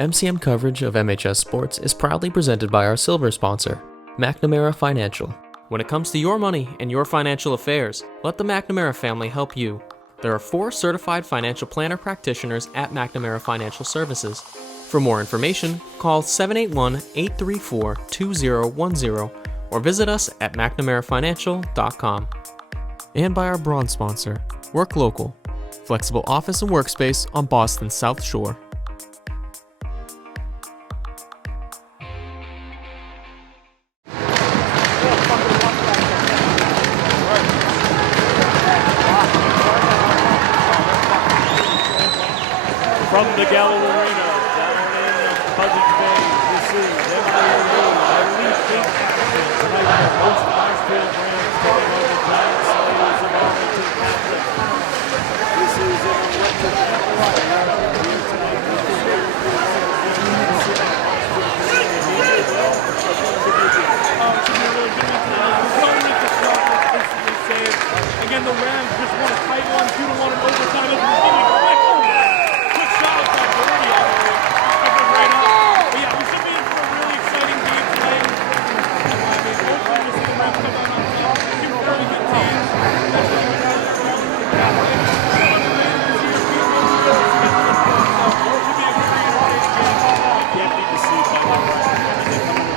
MCM coverage of MHS Sports is proudly presented by our silver sponsor, McNamara Financial. When it comes to your money and your financial affairs, let the McNamara family help you. There are 4 certified financial planner practitioners at McNamara Financial Services. For more information, call 781-834-2010 or visit us at mcnamarafinancial.com. And by our bronze sponsor, Work Local, flexible office and workspace on Boston's South Shore. From the Gallo Arena, down in Buzzards Bay, this is MIAA Elite 8 action tonight. The host Marshfield Rams taking on the Giant Sliders of Arlington Catholic. This is in the electric atmosphere here tonight. Again, the Rams just won a tight one, 2-1 in overtime. Quick shot at that Varsity all the way. Right up. But yeah, we should be in for a really exciting game tonight. Hopefully we'll see the Rams come out on top. Two really good teams. Can't be deceived by the Rams. They're coming around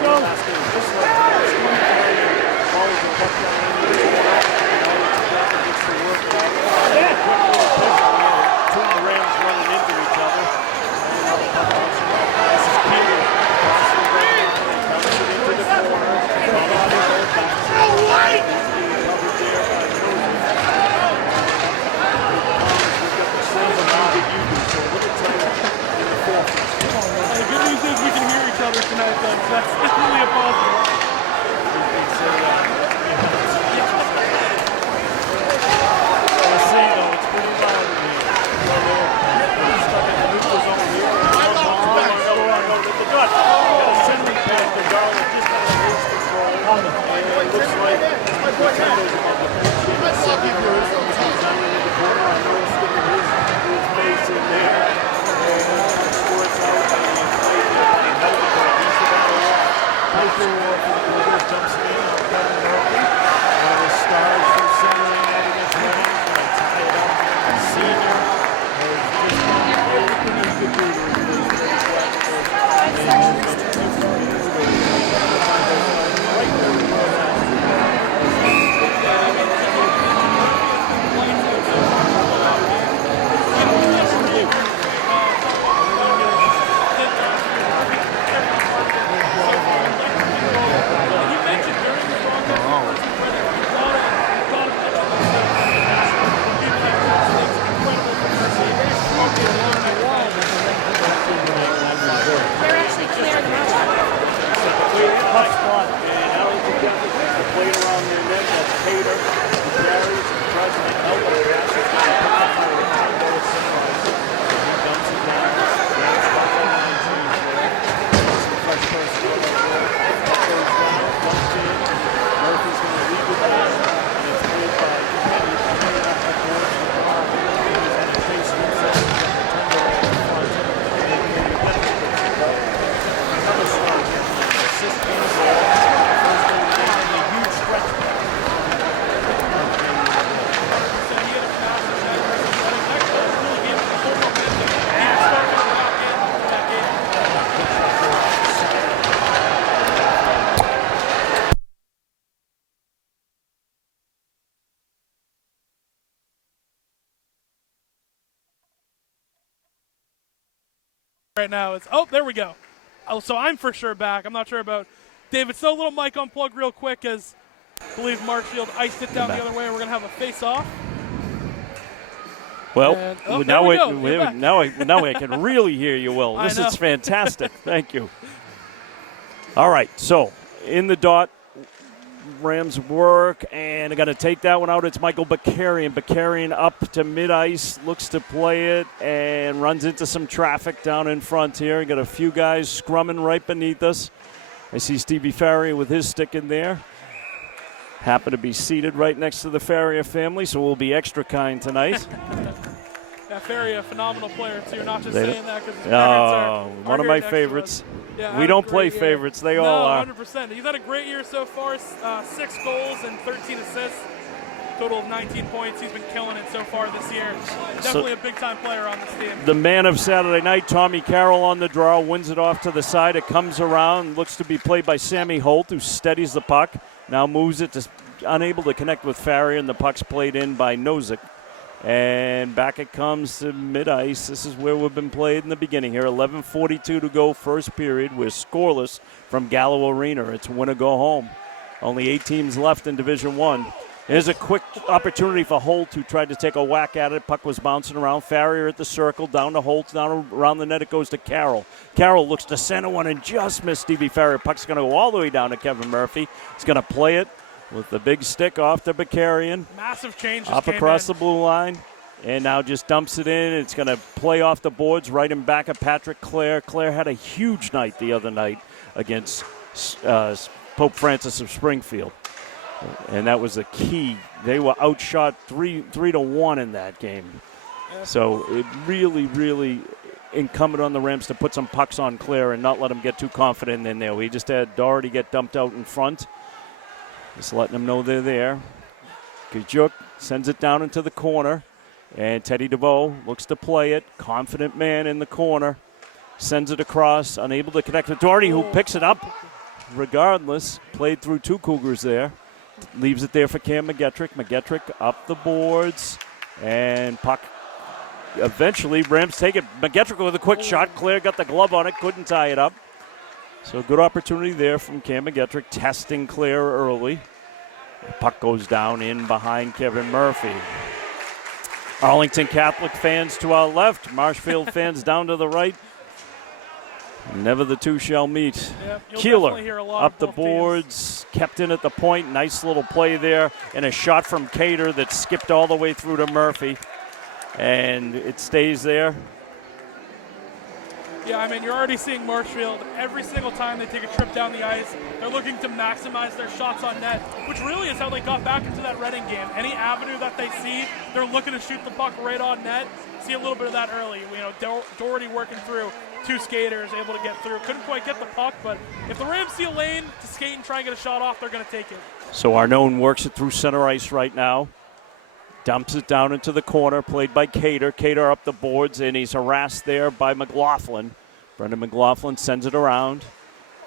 front. Right now it's there we go. So I'm for sure back. I'm not sure about David. So a little mic unplug real quick as I believe Marshfield iced it down the other way. We're gonna have a face off. Well, and, now I can really hear you well. This is fantastic. Thank you. All right, so in the dot. Rams work, and got to take that one out. It's Michael Bakarian. Bakarian up to mid-ice, looks to play it, and runs into some traffic down in front here. Got a few guys scrumming right beneath us. I see Stevie Farrier with his stick in there. Happen to be seated right next to the Farrier family, so we'll be extra kind tonight. Yeah, Farrier, a phenomenal player, too. You're not just saying that because his parents are one of my favorites. Yeah, we don't play favorites. They all are. 100%. He's had a great year so far, 6 goals and 13 assists, total of 19 points. He's been killing it so far this year. Definitely a big-time player on this team. The man of Saturday night, Tommy Carroll on the draw, wins it off to the side. It comes around, looks to be played by Sammy Holt, who steadies the puck. Now moves it, unable to connect with Farrier, and the puck's played in by Nozick. And back it comes to mid-ice. This is where we've been played in the beginning here. 11:42 to go, first period. We're scoreless from Gallo Arena. It's win or go home. Only 8 teams left in Division I. Here's a quick opportunity for Holt, who tried to take a whack at it. Puck was bouncing around. Farrier at the circle, down to Holt, down around the net. It goes to Carroll. Carroll looks to center one and just missed Stevie Farrier. Puck's going to go all the way down to Kevin Murphy. He's going to play it with the big stick off to Bakarian. Massive change. Up across the blue line. And now just dumps it in. It's going to play off the boards right in back of Patrick Clare. Clare had a huge night the other night against Pope Francis of Springfield. And that was the key. They were outshot 3-1 in that game. So it really incumbent on the Rams to put some pucks on Clare and not let them get too confident in there. We just had Doherty get dumped out in front. Just letting them know they're there. Kajuk sends it down into the corner. And Teddy DeVoe looks to play it. Confident man in the corner. Sends it across. Unable to connect with Doherty, who picks it up. Regardless, played through 2 Cougars there. Leaves it there for Cam McGettrick. McGettrick up the boards. And puck eventually, Rams take it. McGettrick with a quick shot. Clare got the glove on it. Couldn't tie it up. So good opportunity there from Cam McGettrick, testing Clare early. The puck goes down in behind Kevin Murphy. Arlington Catholic fans to our left, Marshfield fans down to the right. Never the two shall meet. Keeler up the boards, kept in at the point. Nice little play there, and a shot from Cater that skipped all the way through to Murphy. And it stays there. Yeah, I mean, you're already seeing Marshfield every single time they take a trip down the ice. They're looking to maximize their shots on net, which really is how they got back into that Reading game. Any avenue that they see, they're looking to shoot the puck right on net. See a little bit of that early. You know, Doherty working through 2 skaters, able to get through. Couldn't quite get the puck, but if the Rams see a lane to skate and try and get a shot off, they're going to take it. So Arnone works it through center ice right now. Dumps it down into the corner, played by Cater. Cater up the boards, and he's harassed there by McLaughlin. Brendan McLaughlin sends it around.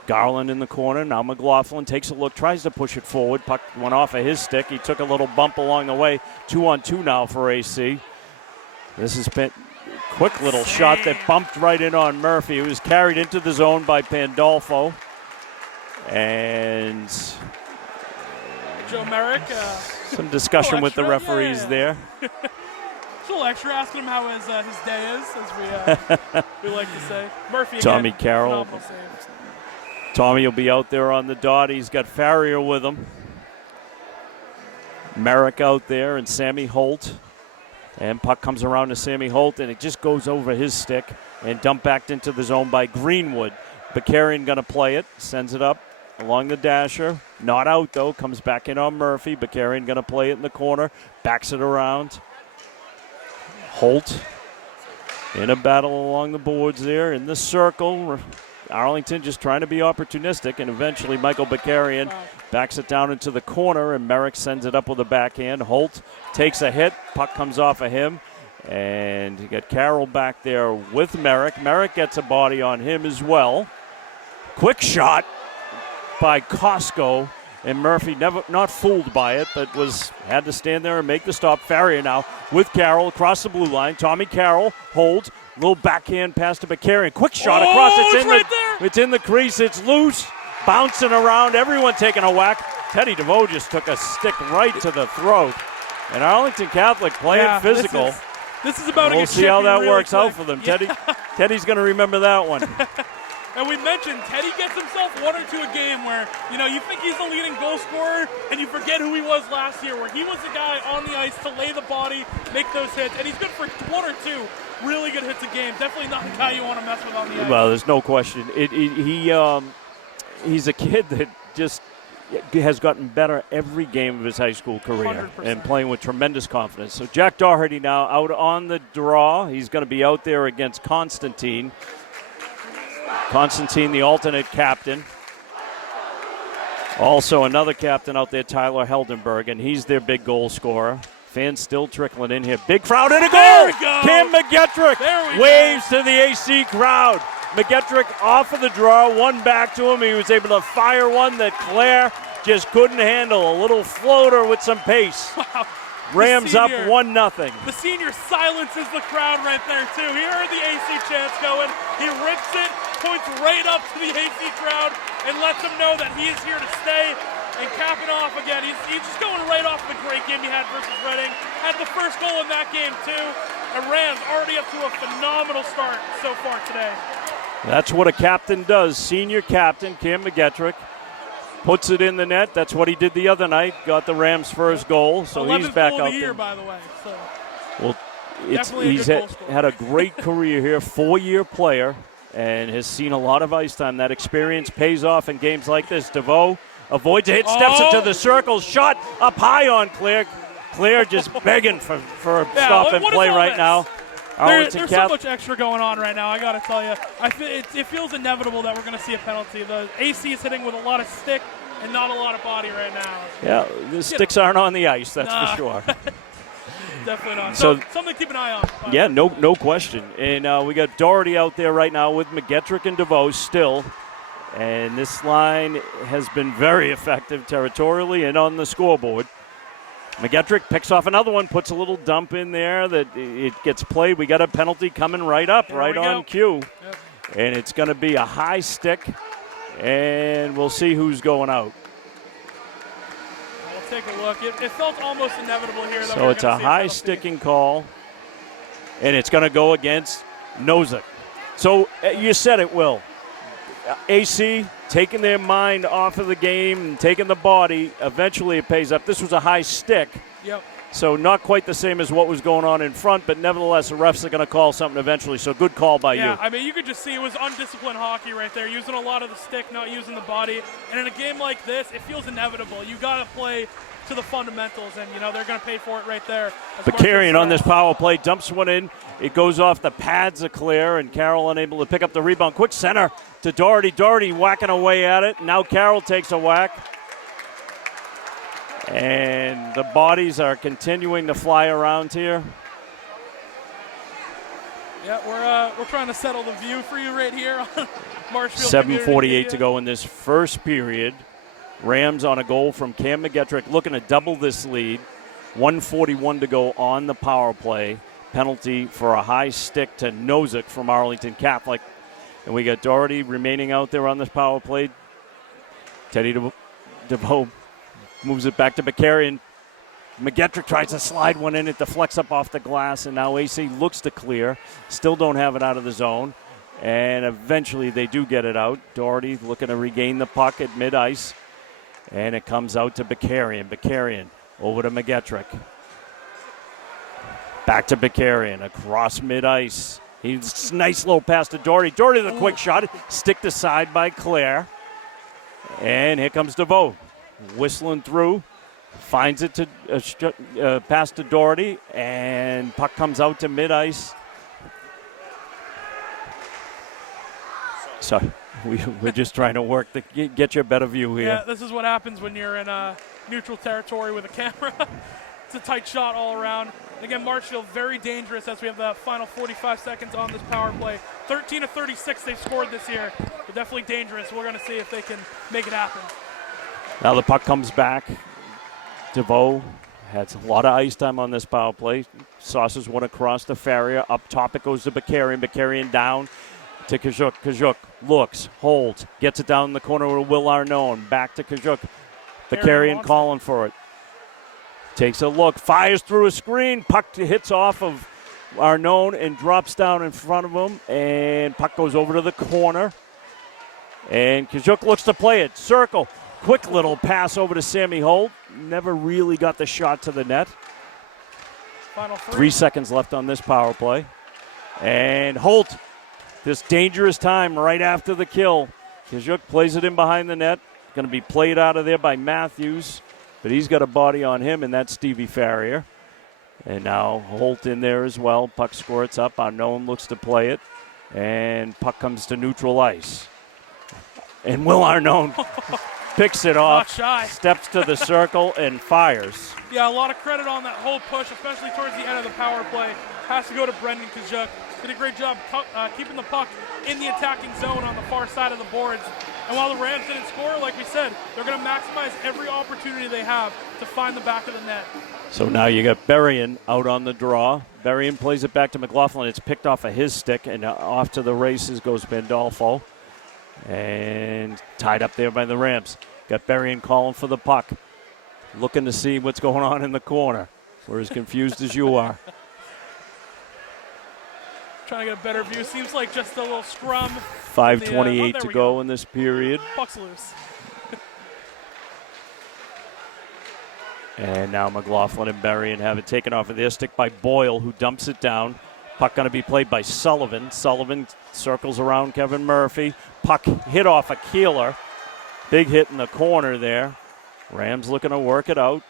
Garland in the corner. Now McLaughlin takes a look, tries to push it forward. Puck went off of his stick. He took a little bump along the way. 2-on-2 now for AC. This has been a quick little shot that bumped right in on Murphy. It was carried into the zone by Pandolfo. And Joe Merrick. Some discussion with the referees there. Just a little extra, asking him how his day is, as we like to say. Murphy again, Tommy Carroll. Tommy will be out there on the dot. He's got Farrier with him. Merrick out there and Sammy Holt. And puck comes around to Sammy Holt, and it just goes over his stick and dumped back into the zone by Greenwood. Bakarian going to play it, sends it up along the dasher. Not out, though. Comes back in on Murphy. Bakarian going to play it in the corner. Backs it around. Holt in a battle along the boards there in the circle. Arlington just trying to be opportunistic, and eventually Michael Bakarian backs it down into the corner, and Merrick sends it up with a backhand. Holt takes a hit. Puck comes off of him, and you got Carroll back there with Merrick. Merrick gets a body on him as well. Quick shot by Costco, and Murphy not fooled by it, but had to stand there and make the stop. Farrier now with Carroll across the blue line. Tommy Carroll holds, little backhand pass to Bakarian. Quick shot across. It's in the crease. It's loose, bouncing around. Everyone taking a whack. Teddy DeVoe just took a stick right to the throat. And Arlington Catholic playing physical. This is about to We'll get see how that really works quick. out for them. Teddy's going to remember that one. And we mentioned Teddy gets himself 1 or 2 a game where, you think he's the leading goal scorer and you forget who he was last year, where he was the guy on the ice to lay the body, make those hits, and he's good for 1 or 2 really good hits a game. Definitely not the guy you want to mess with on the ice. Well, there's no question. He's a kid that just has gotten better every game of his high school career 100%. and playing with tremendous confidence. So Jack Doherty now out on the draw. He's going to be out there against Constantine. Constantine, the alternate captain. Also another captain out there, Tyler Heldenberg, and he's their big goal scorer. Fans still trickling in here. Big crowd and a goal! There we go! Cam McGettrick waves to the AC crowd. McGettrick off of the draw, one back to him. He was able to fire one that Claire just couldn't handle. A little floater with some pace. Wow. Rams up 1-0. The senior silences the crowd right there, too. He heard the AC chants going. He rips it, points right up to the AC crowd, and lets them know that he is here to stay. And capping off again, he's just going right off the great game he had versus Reading. Had the first goal in that game, too. And Rams already up to a phenomenal start so far today. That's what a captain does. Senior captain, Cam McGettrick, puts it in the net. That's what he did the other night. Got the Rams' first goal, so he's back goal of out the year, there. by the way. So. Well, He's had a great career here, 4-year player, and has seen a lot of ice time. That experience pays off in games like this. DeVoe avoids a hit, steps into the circle, shot up high on Claire. Claire just begging for a stop and play right now. There's so much extra going on right now, I got to tell you. It feels inevitable that we're going to see a penalty. The AC is hitting with a lot of stick and not a lot of body right now. Yeah, the sticks aren't on the ice, that's for sure. Definitely not. So something to keep an eye on. Yeah, no question. And we got Doherty out there right now with McGettrick and DeVoe still. And this line has been very effective territorially and on the scoreboard. McGettrick picks off another one, puts a little dump in there that it gets played. We got a penalty coming right up, right on cue. Yep. And it's going to be a high stick, and we'll see who's going out. We'll take a look. It felt almost inevitable here. So it's a high sticking call, and it's going to go against Nozick. So you said it, Will. AC taking their mind off of the game and taking the body. Eventually it pays up. This was a high stick. Yep. So not quite the same as what was going on in front, but nevertheless the refs are going to call something eventually. So good call by you. Yeah, I mean, you could just see it was undisciplined hockey right there, using a lot of the stick, not using the body. And in a game like this, it feels inevitable. You got to play to the fundamentals, and, they're going to pay for it right there. Bakarian on this power play dumps one in. It goes off the pads of Claire, and Carroll unable to pick up the rebound. Quick center to Doherty. Doherty whacking away at it. Now Carroll takes a whack. And the bodies are continuing to fly around here. Yeah, we're trying to settle the view for you right here on Marshfield. 7:48 to go in this first period. Rams on a goal from Cam McGettrick looking to double this lead. 1:41 to go on the power play. Penalty for a high stick to Nozick from Arlington Catholic. And we got Doherty remaining out there on this power play. Teddy DeVoe moves it back to Bakarian. McGettrick tries to slide one in. It deflects up off the glass, and now AC looks to clear. Still don't have it out of the zone. And eventually they do get it out. Doherty looking to regain the puck at mid-ice. And it comes out to Bakarian. Bakarian over to McGettrick. Back to Bakarian across mid-ice. He's nice little pass to Doherty. Doherty the quick shot. Sticked aside by Claire. And here comes DeVoe. Whistling through. Finds it to pass to Doherty. And puck comes out to mid-ice. So we're just trying to work to get you a better view here. Yeah, this is what happens when you're in neutral territory with a camera. It's a tight shot all around. And again, Marshfield very dangerous as we have the final 45 seconds on this power play. 13 of 36 they've scored this year. They're definitely dangerous. We're going to see if they can make it happen. Now the puck comes back. DeVoe has a lot of ice time on this power play. Sauces one across the Farrier. Up top it goes to Bakarian. Bakarian down to Kajuk. Kajuk looks, holds, gets it down in the corner with Will Arnone. Back to Kajuk. Bakarian calling for it. Takes a look, fires through a screen. Puck hits off of Arnone and drops down in front of him. And puck goes over to the corner. And Kajuk looks to play it. Circle. Quick little pass over to Sammy Holt. Never really got the shot to the net. Final 3 seconds left on this power play. And Holt, this dangerous time right after the kill. Kajuk plays it in behind the net. Going to be played out of there by Matthews. But he's got a body on him, and that's Stevie Farrier. And now Holt in there as well. Puck squirts up. Unknown looks to play it. And puck comes to neutral ice. And Will Arnone picks it off, steps to the circle, and fires. Yeah, a lot of credit on that whole push, especially towards the end of the power play. Has to go to Brendan Kajuk. Did a great job keeping the puck in the attacking zone on the far side of the boards. And while the Rams didn't score, like we said, they're going to maximize every opportunity they have to find the back of the net. So now you got Berrien out on the draw. Berrien plays it back to McLaughlin. It's picked off of his stick, and off to the races goes Pandolfo. And tied up there by the Rams. Got Berrien calling for the puck. Looking to see what's going on in the corner. We're as confused as you are. Trying to get a better view. Seems like just a little scrum. 5:28 to go in this period. Puck's loose. And now McLaughlin and Berrien have it taken off of their stick by Boyle, who dumps it down. Puck going to be played by Sullivan. Sullivan circles around Kevin Murphy. Puck hit off a Keeler. Big hit in the corner there. Rams looking to work it out.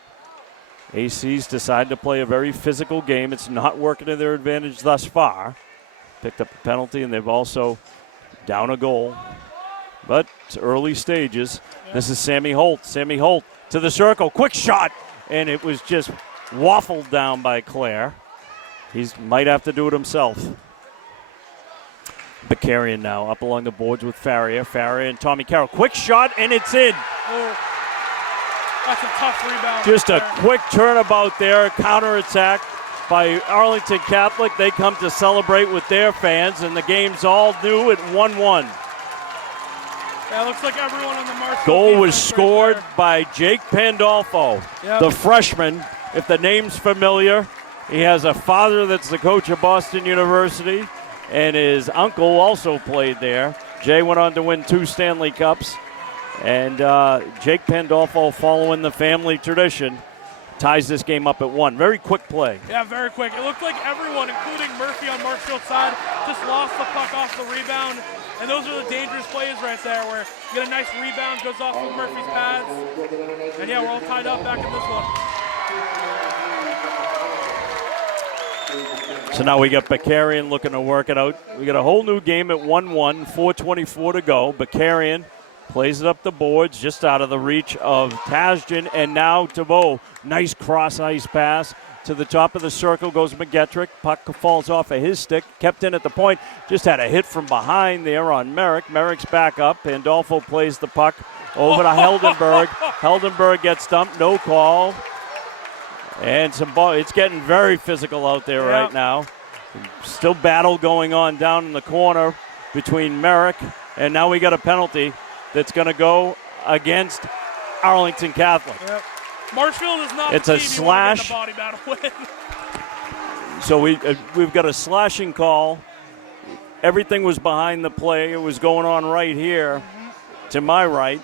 AC's decided to play a very physical game. It's not working to their advantage thus far. Picked up a penalty, and they've also down a goal. But it's early stages. Yeah. This is Sammy Holt. Sammy Holt to the circle. Quick shot. And it was just waffled down by Claire. He might have to do it himself. Bakarian now up along the boards with Farrier. Farrier and Tommy Carroll. Quick shot, and it's in. Oh, that's a tough rebound. Just a quick turnabout there. Counterattack by Arlington Catholic. They come to celebrate with their fans, and the game's all new at 1-1. Yeah, it looks like everyone on the Marshall goal was scored by Jake Pandolfo, the freshman. If the name's familiar, he has a father that's the coach of Boston University, and his uncle also played there. Jay went on to win 2 Stanley Cups, and Jake Pandolfo, following the family tradition, ties this game up at 1. Very quick play. Yeah, very quick. It looked like everyone, including Murphy on Marshfield's side, just lost the puck off the rebound. And those are the dangerous plays right there where you get a nice rebound, goes off of Murphy's pads. And yeah, we're all tied up back in this one. So now we got Bakarian looking to work it out. We got a whole new game at 1-1, 4:24 to go. Bakarian plays it up the boards, just out of the reach of Tasjan, and now Tebow. Nice cross-ice pass. To the top of the circle goes McGettrick. Puck falls off of his stick. Kept in at the point. Just had a hit from behind there on Merrick. Merrick's back up. Pandolfo plays the puck over to Heldenberg. Heldenberg gets dumped. No call. And some ball. It's getting very physical out there right now. Still battle going on down in the corner between Merrick. And now we got a penalty that's going to go against Arlington Catholic. Yep. Marshfield is not it's the a team slash. You want to get the body battle with. So we've got a slashing call. Everything was behind the play. It was going on right here to my right.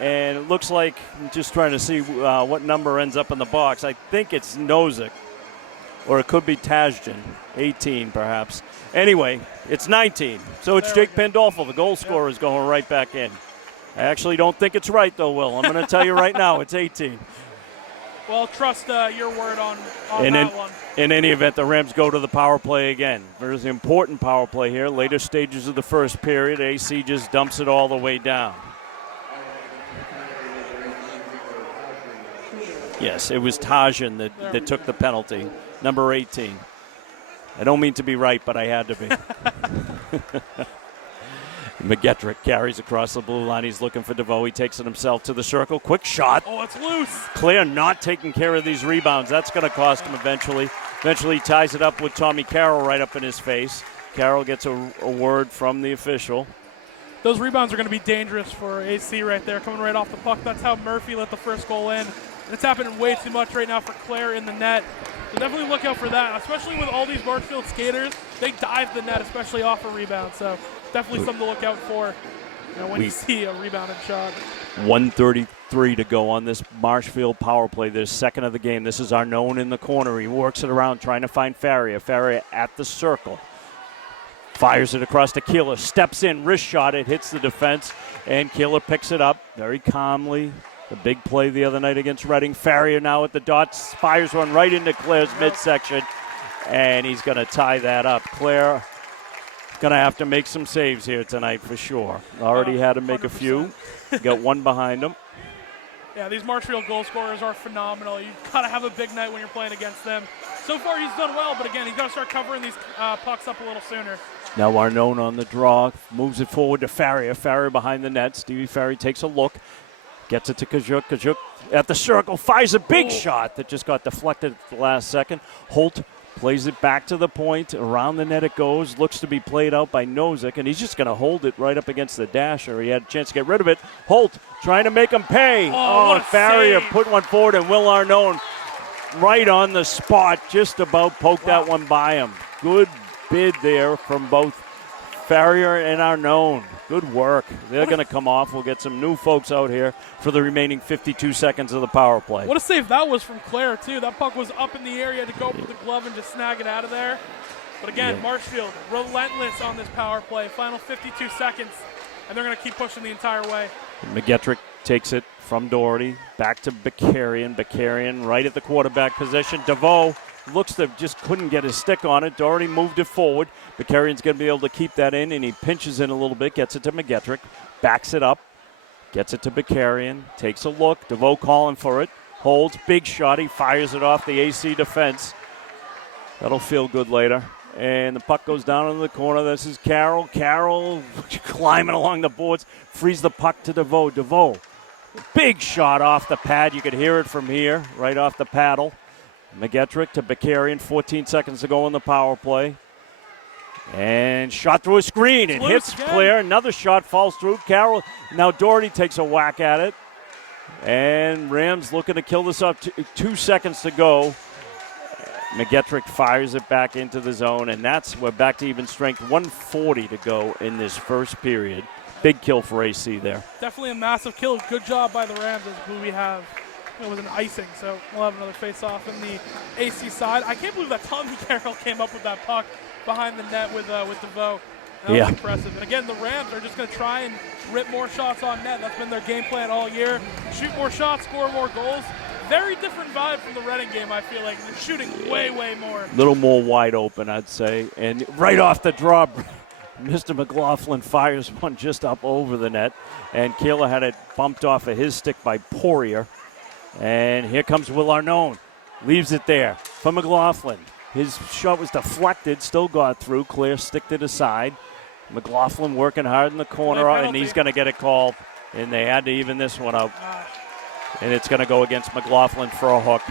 And it looks like, I'm just trying to see what number ends up in the box. I think it's Nozick. Or it could be Tasjan, 18 perhaps. Anyway, it's 19. So it's Jake Pandolfo. The goal scorer is going right back in. I actually don't think it's right, though, Will. I'm going to tell you right now, it's 18. Well, trust your word on that one. In any event, the Rams go to the power play again. There's an important power play here. Later stages of the first period, AC just dumps it all the way down. Yes, it was Tasjan that took the penalty, number 18. I don't mean to be right, but I had to be. McGettrick carries across the blue line. He's looking for DeVoe. He takes it himself to the circle. Quick shot. Oh, it's loose. Claire not taking care of these rebounds. That's going to cost him eventually. Eventually he ties it up with Tommy Carroll right up in his face. Carroll gets a word from the official. Those rebounds are going to be dangerous for AC right there, coming right off the puck. That's how Murphy let the first goal in. And it's happening way too much right now for Claire in the net. So definitely look out for that, especially with all these Marshfield skaters. They dive the net, especially off a rebound. So definitely something to look out for. You know, when you see a rebounded shot. 1:33 to go on this Marshfield power play. Their second of the game. This is Arnone in the corner. He works it around trying to find Farrier. Farrier at the circle. Fires it across to Keeler. Steps in, wrist shot. It hits the defense, and Keeler picks it up very calmly. The big play the other night against Reading. Farrier now at the dots. Fires one right into Claire's midsection, and he's going to tie that up. Claire going to have to make some saves here tonight for sure. Already had to make 100%. A few. Got one behind him. Yeah, these Marshfield goal scorers are phenomenal. You've got to have a big night when you're playing against them. So far, he's done well, but again, he's got to start covering these pucks up a little sooner. Now Arnone on the draw. Moves it forward to Farrier. Farrier behind the net. Stevie Farrier takes a look. Gets it to Kajuk. Kajuk at the circle. Fires a big shot that just got deflected at the last second. Holt plays it back to the point. Around the net it goes. Looks to be played out by Nozick, and he's just going to hold it right up against the dasher. He had a chance to get rid of it. Holt trying to make him pay. Farrier put one forward, and Will Arnone right on the spot. Just about poked that one by him. Good bid there from both Farrier and Arnone. Good work. They're going to come off. We'll get some new folks out here for the remaining 52 seconds of the power play. What a save that was from Claire, too. That puck was up in the air. He had to go up with the glove and just snag it out of there. But again, Marshfield, relentless on this power play. Final 52 seconds, and they're going to keep pushing the entire way. McGettrick takes it from Doherty. Back to Bakarian. Bakarian right at the quarterback position. DeVoe looks to just couldn't get his stick on it. Doherty moved it forward. Bakarian's going to be able to keep that in, and he pinches in a little bit, gets it to McGettrick, backs it up, gets it to Bakarian, takes a look. DeVoe calling for it, holds, big shot. He fires it off the AC defense. That'll feel good later. And the puck goes down into the corner. This is Carroll. Carroll climbing along the boards, frees the puck to DeVoe. DeVoe, big shot off the pad. You could hear it from here, right off the paddle. McGettrick to Bakarian, 14 seconds to go in the power play. And shot through a screen. It hits Claire. Another shot falls through. Carroll. Now Doherty takes a whack at it. And Rams looking to kill this up. 2 seconds to go. McGettrick fires it back into the zone. And we're back to even strength. 1:40 to go in this first period. Big kill for AC there. Definitely a massive kill. Good job by the Rams, who we have. It was an icing, so we'll have another face-off in the AC side. I can't believe that Tommy Carroll came up with that puck behind the net with DeVoe. That was impressive. And again, the Rams are just going to try and rip more shots on net. That's been their game plan all year. Shoot more shots, score more goals. Very different vibe from the Reading game, I feel like. They're shooting way, way more. A little more wide open, I'd say. And right off the draw, Mr. McLaughlin fires one just up over the net. And Keeler had it bumped off of his stick by Poirier. And here comes Will Arnone. Leaves it there for McLaughlin. His shot was deflected, still got through. Claire sticked it aside. McLaughlin working hard in the corner, and he's going to get a call. And they had to even this one out. And it's going to go against McLaughlin for a hook.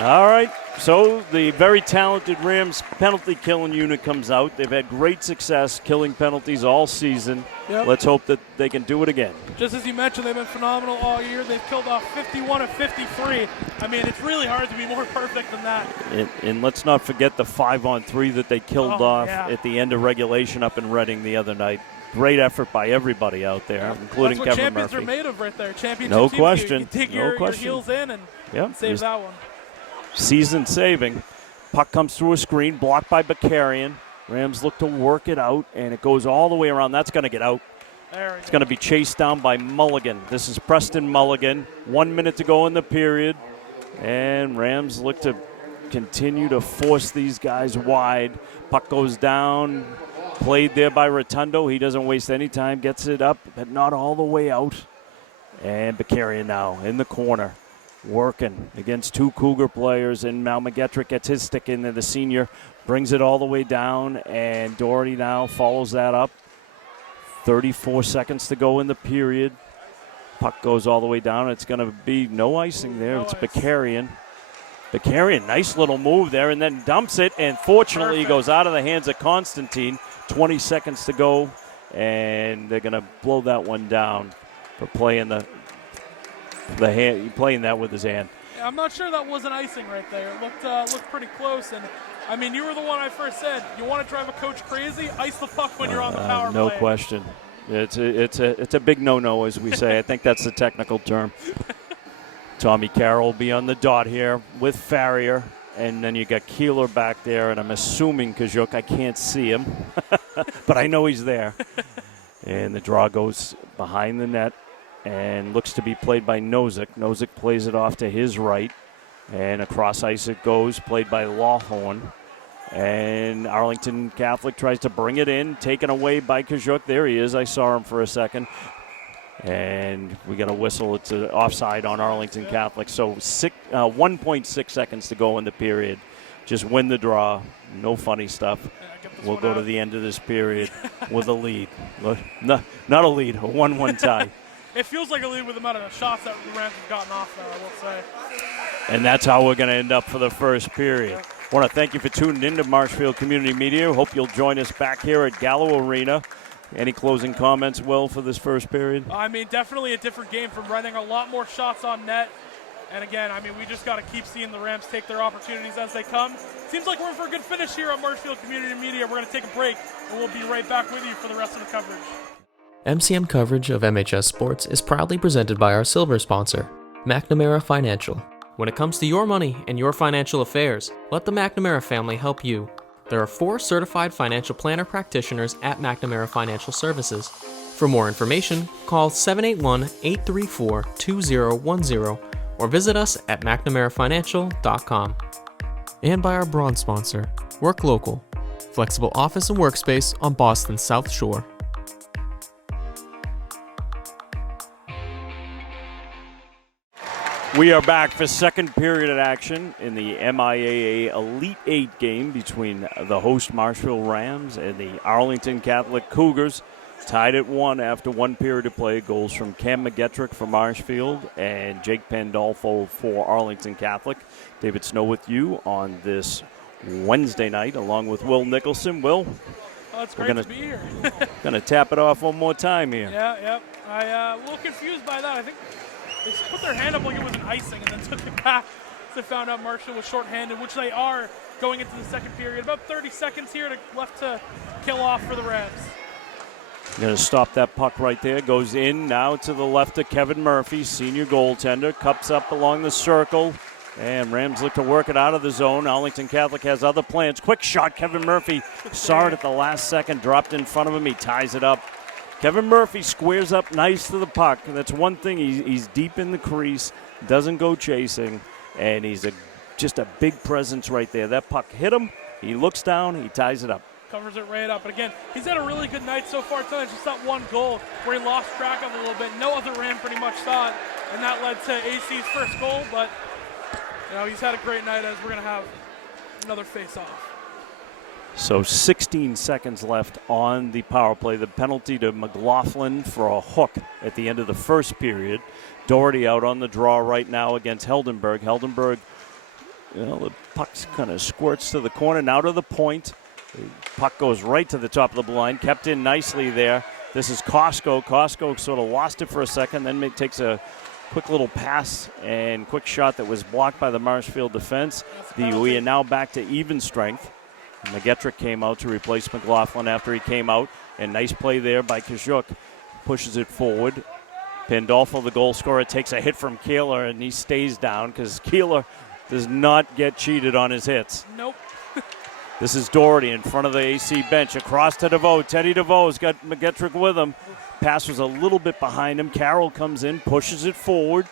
All right, so the very talented Rams penalty killing unit comes out. They've had great success killing penalties all season. Yep. Let's hope that they can do it again. Just as you mentioned, they've been phenomenal all year. They've killed off 51 of 53. I mean, it's really hard to be more perfect than that. And let's not forget the 5-on-3 that they killed off at the end of regulation up in Reading the other night. Great effort by everybody out there, including Kevin Murphy. That's what champions are made of right there. Championship no teams, question. You dig your heels in and save that one. Season saving. Puck comes through a screen, blocked by Bakarian. Rams look to work it out, and it goes all the way around. That's going to get out. It's going to be chased down by Mulligan. This is Preston Mulligan. 1 minute to go in the period. And Rams look to continue to force these guys wide. Puck goes down. Played there by Rotundo. He doesn't waste any time. Gets it up, but not all the way out. And Bakarian now in the corner. Working against two Cougar players, and now McGettrick gets his stick in there. The senior brings it all the way down, and Doherty now follows that up. 34 seconds to go in the period. Puck goes all the way down. It's going to be no icing there. It's Bakarian. Bakarian, nice little move there, and then dumps it, and fortunately he goes out of the hands of Constantine. 20 seconds to go, and they're going to blow that one down for playing playing that with his hand. I'm not sure that wasn't icing right there. It looked pretty close. And, I mean, you were the one I first said, you want to drive a coach crazy, ice the puck when you're on the power play. No question. It's a big no-no, as we say. I think that's the technical term. Tommy Carroll will be on the dot here with Farrier. And then you got Keeler back there, and I'm assuming Kajuk. I can't see him, but I know he's there. And the draw goes behind the net and looks to be played by Nozick. Nozick plays it off to his right, and across ice it goes, played by Lawhorn. And Arlington Catholic tries to bring it in, taken away by Kajuk. There he is. I saw him for a second. And we got a whistle. It's an offside on Arlington Catholic. So 1.6 seconds to go in the period. Just win the draw. No funny stuff. We'll go to the end of this period with a lead. Not a lead, a 1-1 tie. It feels like a lead with the amount of shots that the Rams have gotten off there, I will say. And that's how we're going to end up for the first period. I want to thank you for tuning in to Marshfield Community Media. Hope you'll join us back here at Gallo Arena. Any closing comments, Will, for this first period? I mean, definitely a different game from running a lot more shots on net. And again, I mean, we just got to keep seeing the Rams take their opportunities as they come. Seems like we're in for a good finish here on Marshfield Community Media. We're going to take a break, and we'll be right back with you for the rest of the coverage. MCM coverage of MHS Sports is proudly presented by our silver sponsor, McNamara Financial. When it comes to your money and your financial affairs, let the McNamara family help you. There are 4 certified financial planner practitioners at McNamara Financial Services. For more information, call 781-834-2010 or visit us at mcnamarafinancial.com. And by our bronze sponsor, Work Local, flexible office and workspace on Boston's South Shore. We are back for second period of action in the MIAA Elite 8 game between the host Marshfield Rams and the Arlington Catholic Cougars. Tied at 1 after 1 period of play. Goals from Cam McGettrick for Marshfield and Jake Pandolfo for Arlington Catholic. David Snow with you on this Wednesday night along with Will Nicholson. Will? Oh, it's great to be here. Going to tap it off one more time here. Yeah. I'm a little confused by that. I think they put their hand up like it was an icing and then took it back. They found out Marshall was shorthanded, which they are going into the second period. About 30 seconds here left to kill off for the Rams. Going to stop that puck right there. Goes in now to the left of Kevin Murphy, senior goaltender. Cups up along the circle. And Rams look to work it out of the zone. Arlington Catholic has other plans. Quick shot. Kevin Murphy saw it at the last second. Dropped in front of him. He ties it up. Kevin Murphy squares up nice to the puck. That's one thing. He's deep in the crease. Doesn't go chasing. And he's just a big presence right there. That puck hit him. He looks down. He ties it up. Covers it right up. But again, he's had a really good night so far tonight. Just that one goal where he lost track of a little bit. No other Ram pretty much saw it. And that led to AC's first goal. But, he's had a great night as we're going to have another face-off. So 16 seconds left on the power play. The penalty to McLaughlin for a hook at the end of the first period. Doherty out on the draw right now against Heldenberg. Heldenberg, the puck kind of squirts to the corner, now to the point. The puck goes right to the top of the blue line, kept in nicely there. This is Costco. Costco sort of lost it for a second, then takes a quick little pass and quick shot that was blocked by the Marshfield defense. We are now back to even strength. McGettrick came out to replace McLaughlin after he came out. And nice play there by Kajuk. Pushes it forward. Pandolfo, the goal scorer, takes a hit from Keeler, and he stays down because Keeler does not get cheated on his hits. Nope. This is Doherty in front of the AC bench. Across to DeVoe. Teddy DeVoe's got McGettrick with him. Pass was a little bit behind him. Carroll comes in, pushes it forward.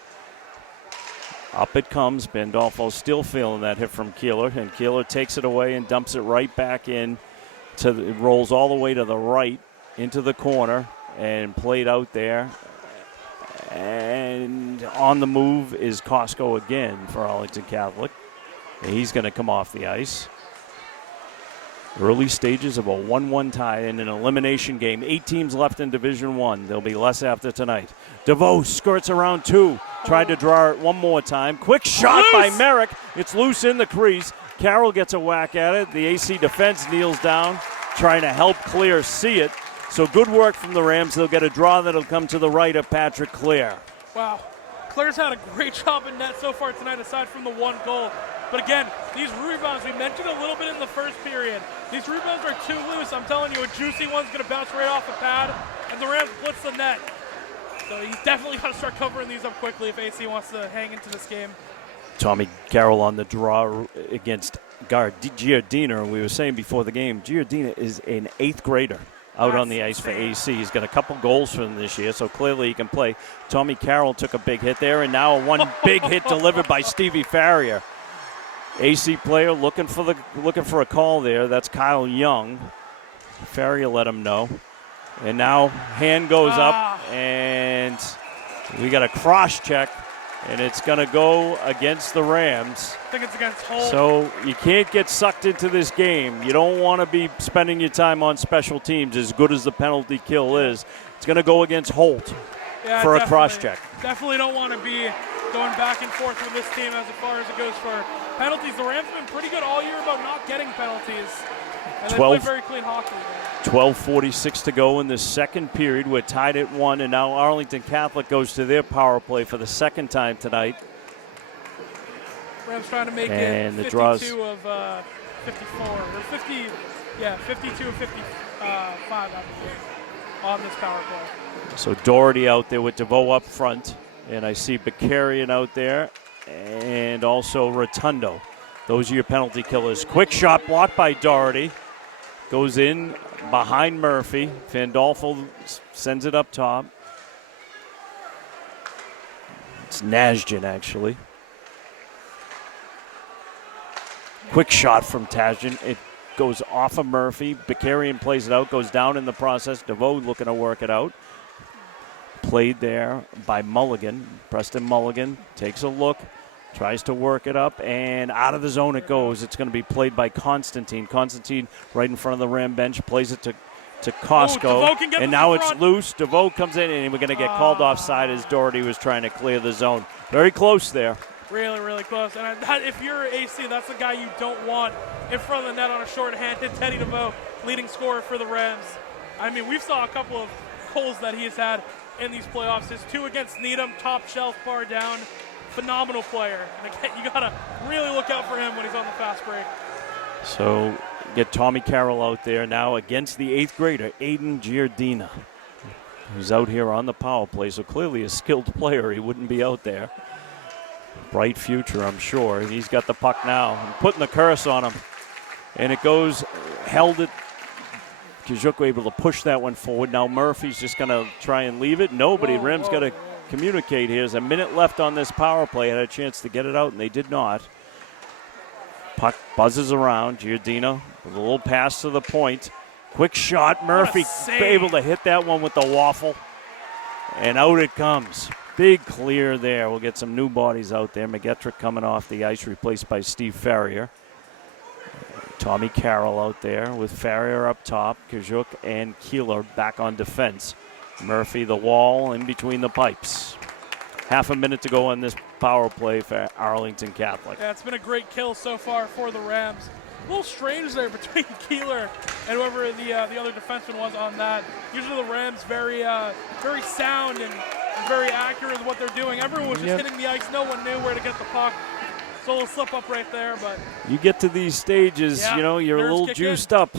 Up it comes. Pandolfo still feeling that hit from Keeler, and Keeler takes it away and dumps it right back in. It rolls all the way to the right into the corner and played out there. And on the move is Costco again for Arlington Catholic. And he's going to come off the ice. Early stages of a 1-1 tie in an elimination game. 8 teams left in Division I. There'll be less after tonight. DeVoe skirts around 2. Tried to draw it one more time. Quick shot by Merrick. It's loose in the crease. Carroll gets a whack at it. The AC defense kneels down, trying to help Clear see it. So good work from the Rams. They'll get a draw that'll come to the right of Patrick Clear. Wow. Claire's had a great job in net so far tonight, aside from the one goal. But again, these rebounds, we mentioned a little bit in the first period. These rebounds are too loose. I'm telling you, a juicy one's going to bounce right off the pad, and the Rams blitz the net. So he's definitely got to start covering these up quickly if AC wants to hang into this game. Tommy Carroll on the draw against guard Giardina. We were saying before the game, Giardina is an 8th grader out on the ice for AC. He's got a couple goals for them this year, so clearly he can play. Tommy Carroll took a big hit there, and now one big hit delivered by Stevie Farrier. AC player looking for a call there. That's Kyle Young. Farrier let him know. And now hand goes up, and we got a cross check, and it's going to go against the Rams. I think it's against Holt. So you can't get sucked into this game. You don't want to be spending your time on special teams, as good as the penalty kill is. It's going to go against Holt for a cross check. Definitely don't want to be going back and forth with this team as far as it goes for penalties. The Rams have been pretty good all year about not getting penalties. And they play very clean hockey. 12:46 to go in the second period. We're tied at 1, and now Arlington Catholic goes to their power play for the second time tonight. Rams trying to make and it 52 of 54, or 52 of 55 I believe, on this power play. So Doherty out there with DeVoe up front, and I see Bakarian out there, and also Rotundo. Those are your penalty killers. Quick shot blocked by Doherty. Goes in behind Murphy. Fandolfo sends it up top. It's Najjan, actually. Quick shot from Tajin. It goes off of Murphy. Bakarian plays it out, goes down in the process. DeVoe looking to work it out. Played there by Mulligan. Preston Mulligan takes a look. Tries to work it up, and out of the zone it goes. It's going to be played by Constantine. Constantine right in front of the Ram bench, plays it to Costco, and now it's loose. DeVoe comes in, and we're going to get called offside as Doherty was trying to clear the zone. Very close there. Really, really close. And if you're AC, that's the guy you don't want in front of the net on a short-handed Teddy DeVoe, leading scorer for the Rams. I mean, we've saw a couple of goals that he has had in these playoffs. His 2 against Needham, top shelf, bar down. Phenomenal player. And again, you got to really look out for him when he's on the fast break. So get Tommy Carroll out there now against the 8th grader, Aiden Giardina, who's out here on the power play. So clearly a skilled player. He wouldn't be out there. Bright future, I'm sure. He's got the puck now. I'm putting the curse on him. And it goes, held it. Kajuko able to push that one forward. Now Murphy's just going to try and leave it. Nobody. Rim's got to communicate here. There's a minute left on this power play. Had a chance to get it out, and they did not. Puck buzzes around. Giardina with a little pass to the point. Quick shot. Murphy able to hit that one with the waffle. And out it comes. Big clear there. We'll get some new bodies out there. McGettrick coming off the ice, replaced by Steve Farrier. Tommy Carroll out there with Farrier up top. Kajuk and Keeler back on defense. Murphy, the wall in between the pipes. Half a minute to go on this power play for Arlington Catholic. Yeah, it's been a great kill so far for the Rams. A little strange there between Keeler and whoever the other defenseman was on that. Usually the Rams very sound and very accurate with what they're doing. Everyone was just hitting the ice. No one knew where to get the puck. So a little slip up right there, but you get to these stages, you're a little juiced up.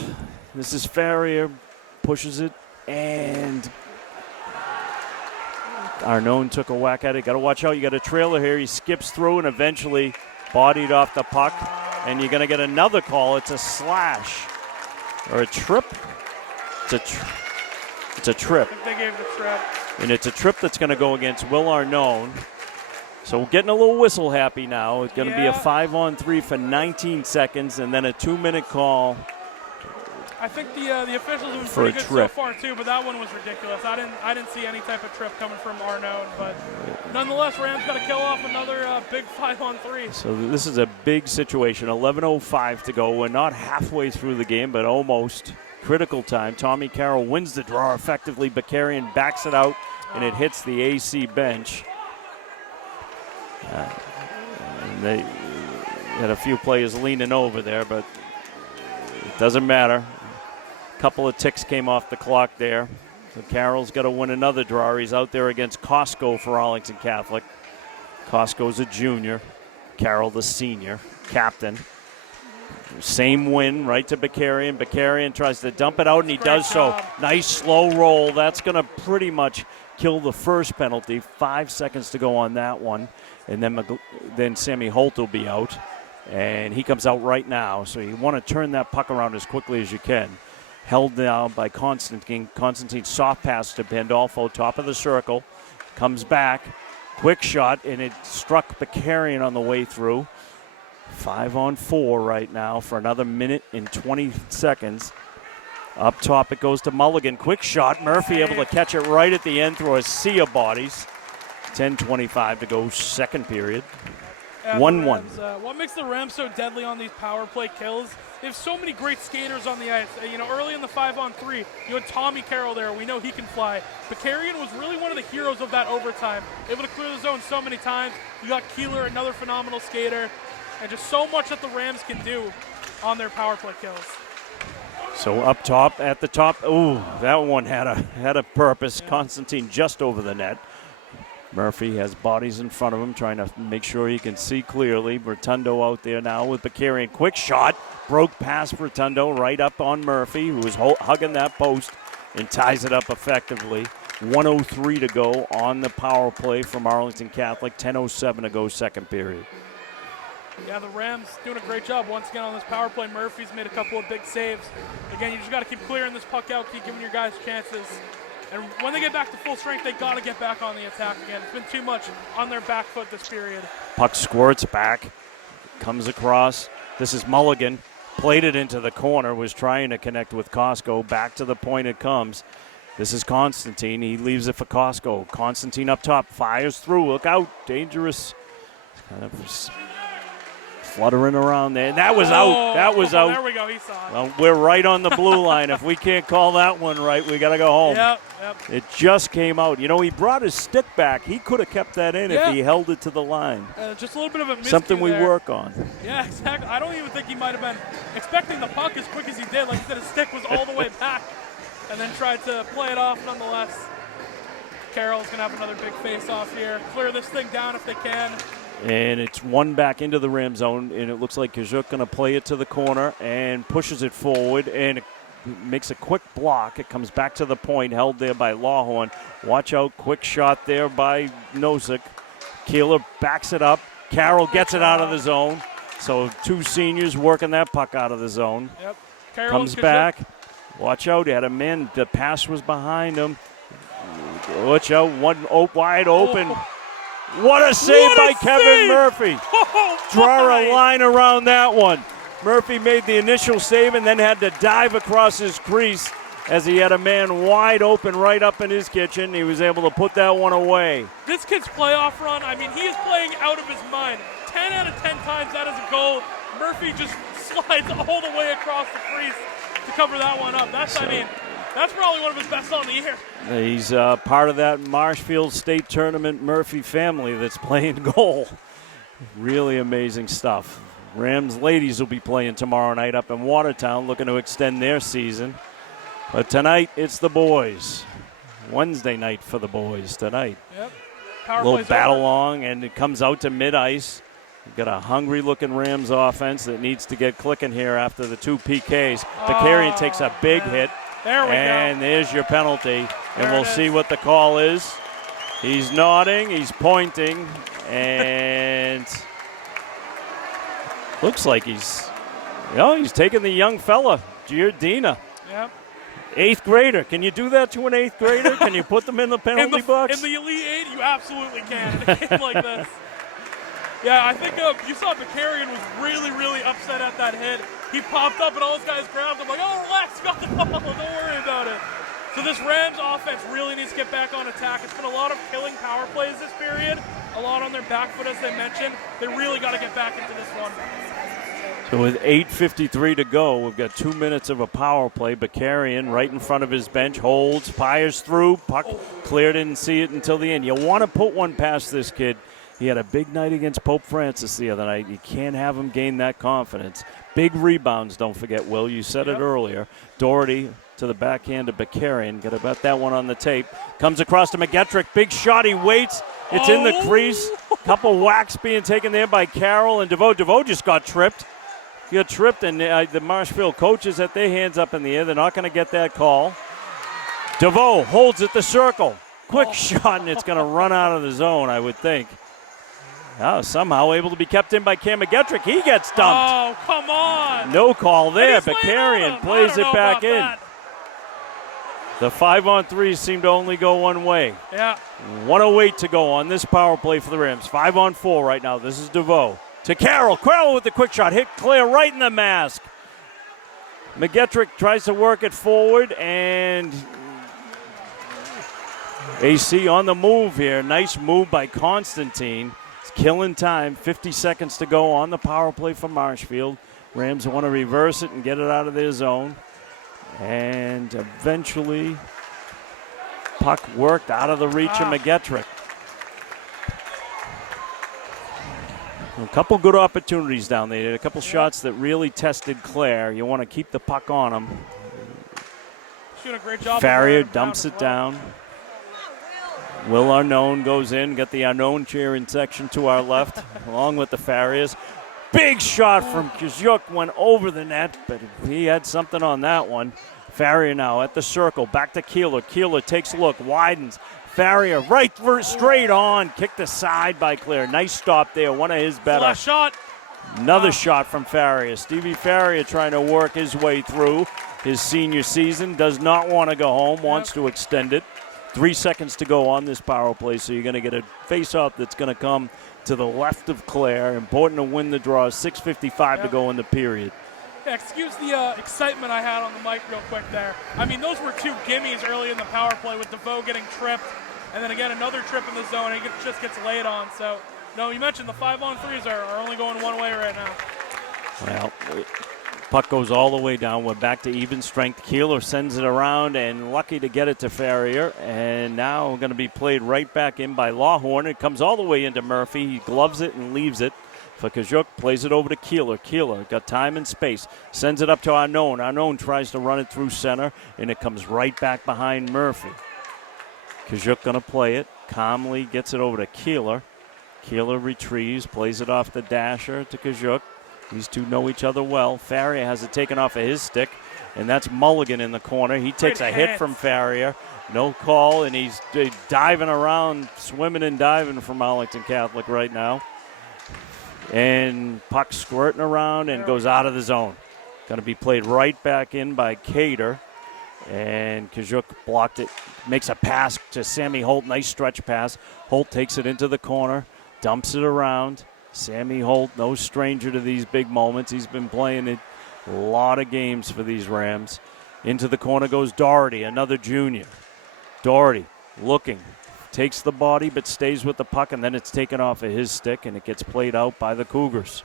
This is Farrier, pushes it, and Arnone took a whack at it. Got to watch out. You got a trailer here. He skips through and eventually bodied off the puck. And you're going to get another call. It's a slash or a trip. It's a trip. I think they gave the trip. And it's a trip that's going to go against Will Arnone. So we're getting a little whistle happy now. It's going to be a 5-on-3 for 19 seconds and then a 2-minute call. I think the officials have been pretty good so far too, but that one was ridiculous. I didn't see any type of trip coming from Arnone, but nonetheless, Rams got to kill off another big 5-on-3. So this is a big situation. 11:05 to go. We're not halfway through the game, but almost. Critical time. Tommy Carroll wins the draw effectively. Bakarian backs it out, and it hits the AC bench. And they had a few players leaning over there, but it doesn't matter. Couple of ticks came off the clock there. So Carroll's got to win another draw. He's out there against Costco for Arlington Catholic. Costco's a junior. Carroll, the senior, captain. Same win right to Bakarian. Bakarian tries to dump it out, and he does so. Nice slow roll. That's going to pretty much kill the first penalty. 5 seconds to go on that one. And then Sammy Holt will be out. And he comes out right now. So you want to turn that puck around as quickly as you can. Held down by Constantine. Constantine soft pass to Pandolfo, top of the circle. Comes back. Quick shot, and it struck Bakarian on the way through. 5-on-4 right now for another minute and 20 seconds. Up top it goes to Mulligan. Quick shot. Murphy able to catch it right at the end through a sea of bodies. 10:25 to go, second period. 1-1. What makes the Rams so deadly on these power play kills? They have so many great skaters on the ice. Early in the 5-on-3, you had Tommy Carroll there. We know he can fly. Bakarian was really one of the heroes of that overtime. Able to clear the zone so many times. You got Keeler, another phenomenal skater. And just so much that the Rams can do on their power play kills. So up top, at the top, ooh, that one had a purpose. Yeah. Constantine just over the net. Murphy has bodies in front of him, trying to make sure he can see clearly. Rotundo out there now with Bakarian. Quick shot, broke past Rotundo, right up on Murphy, who was hugging that post, and ties it up effectively. 1:03 to go on the power play from Arlington Catholic. 10:07 to go, second period. Yeah, the Rams doing a great job once again on this power play. Murphy's made a couple of big saves. Again, you just got to keep clearing this puck out, keep giving your guys chances. And when they get back to full strength, they got to get back on the attack again. It's been too much on their back foot this period. Puck squirts back, comes across. This is Mulligan. Played it into the corner, was trying to connect with Costco. Back to the point it comes. This is Constantine. He leaves it for Costco. Constantine up top, fires through. Look out, dangerous. Kind of fluttering around there. That was out. That was out. There we go. He saw it. Well, we're right on the blue line. If we can't call that one right, we got to go home. Yep. It just came out. He brought his stick back. He could have kept that in if he held it to the line. Just a little bit of a miscue something we there. work on. Yeah, exactly. I don't even think he might have been expecting the puck as quick as he did. Like he said, his stick was all the way back and then tried to play it off nonetheless. Carroll's going to have another big face-off here. Clear this thing down if they can. And it's one back into the Ram zone, and it looks like Kajuk going to play it to the corner and pushes it forward, and it makes a quick block. It comes back to the point, held there by Lawhorn. Watch out, quick shot there by Nosek. Keeler backs it up. Carroll gets it out of the zone. So two seniors working that puck out of the zone. Yep. Comes back. Watch out, he had a man. The pass was behind him. Watch out, wide open. What a save by Kevin Murphy. Draw a line around that one. Murphy made the initial save and then had to dive across his crease as he had a man wide open right up in his kitchen. He was able to put that one away. This kid's playoff run, he is playing out of his mind. 10 out of 10 times that is a goal. Murphy just slides all the way across the crease to cover that one up. That's probably one of his best on the year. He's part of that Marshfield State Tournament Murphy family that's playing goal. Really amazing stuff. Rams ladies will be playing tomorrow night up in Watertown, looking to extend their season. But tonight, it's the boys. Wednesday night for the boys tonight. Yep. A little battle long, and it comes out to mid-ice. We've got a hungry-looking Rams offense that needs to get clicking here after the two PKs. Bakarian takes a big hit. There we go. And there's your penalty. And we'll see what the call is. He's nodding. He's pointing. And looks like he's taking the young fella, Giardina. Yep. 8th grader. Can you do that to an 8th grader? Can you put them in the penalty box? In the Elite 8, you absolutely can in a game like this. Yeah, I think you saw Bakarian was really, really upset at that hit. He popped up and all those guys grabbed him like, oh, relax, got the ball, don't worry about it. So this Rams offense really needs to get back on attack. It's been a lot of killing power plays this period, a lot on their back foot as they mentioned. They really got to get back into this one. So with 8:53 to go, we've got 2 minutes of a power play. Bakarian right in front of his bench, holds, fires through, puck clear, didn't see it until the end. You want to put one past this kid. He had a big night against Pope Francis the other night. You can't have him gain that confidence. Big rebounds, don't forget, Will. You said it earlier. Doherty to the backhand of Bakarian. Got to bet that one on the tape. Comes across to McGettrick. Big shot. He waits. It's in the crease. Couple whacks being taken there by Carroll and DeVoe. DeVoe just got tripped. He got tripped, and the Marshfield coaches had their hands up in the air. They're not going to get that call. DeVoe holds at the circle. Quick shot, and it's going to run out of the zone, I would think. Oh, somehow able to be kept in by Cam McGettrick. He gets dumped. Oh, come on. No call there, but but Carrion plays it back in. That. The 5-on-3s seem to only go one way. Yeah. 1:08 to go on this power play for the Rams. 5-on-4 right now. This is DeVoe. To Carroll. Carroll with the quick shot. Hit Claire right in the mask. McGettrick tries to work it forward, and AC on the move here. Nice move by Constantine. It's killing time. 50 seconds to go on the power play for Marshfield. Rams want to reverse it and get it out of their zone. And eventually, puck worked out of the reach of McGettrick. A couple good opportunities down there. A couple shots that really tested Claire. You want to keep the puck on them. Doing a great job. Farrier dumps it down. Will Arnone goes in. Got the Arnone cheering section to our left, along with the Farriers. Big shot from Kazuk, went over the net, but he had something on that one. Farrier now at the circle, back to Keeler. Keeler takes a look, widens. Farrier right straight on, kicked aside by Claire. Nice stop there, one of his better. Last shot. Another shot from Farrier. Stevie Farrier trying to work his way through his senior season. Does not want to go home, wants to extend it. 3 seconds to go on this power play, so you're going to get a face-off that's going to come to the left of Claire. Important to win the draw. 6:55 to go in the period. Yeah, excuse the excitement I had on the mic real quick there. I mean, those were two gimmies early in the power play with DeVoe getting tripped, and then again another trip in the zone, and he just gets laid on. So, no, you mentioned the 5-on-3s are only going one way right now. Well, puck goes all the way down. We're back to even strength. Keeler sends it around and lucky to get it to Farrier. And now going to be played right back in by Lawhorn. It comes all the way into Murphy. He gloves it and leaves it. For Kazuk, plays it over to Keeler. Keeler got time and space. Sends it up to Arnone. Arnone tries to run it through center, and it comes right back behind Murphy. Kazuk going to play it. Calmly gets it over to Keeler. Keeler retrieves, plays it off the dasher to Kazuk. These two know each other well. Farrier has it taken off of his stick, and that's Mulligan in the corner. He takes a hit from Farrier. No call, and he's diving around, swimming and diving from Arlington Catholic right now. And puck squirting around and goes out of the zone. Going to be played right back in by Cater. And Kazuk blocked it. Makes a pass to Sammy Holt. Nice stretch pass. Holt takes it into the corner. Dumps it around. Sammy Holt, no stranger to these big moments. He's been playing a lot of games for these Rams. Into the corner goes Doherty, another junior. Doherty looking. Takes the body but stays with the puck, and then it's taken off of his stick, and it gets played out by the Cougars.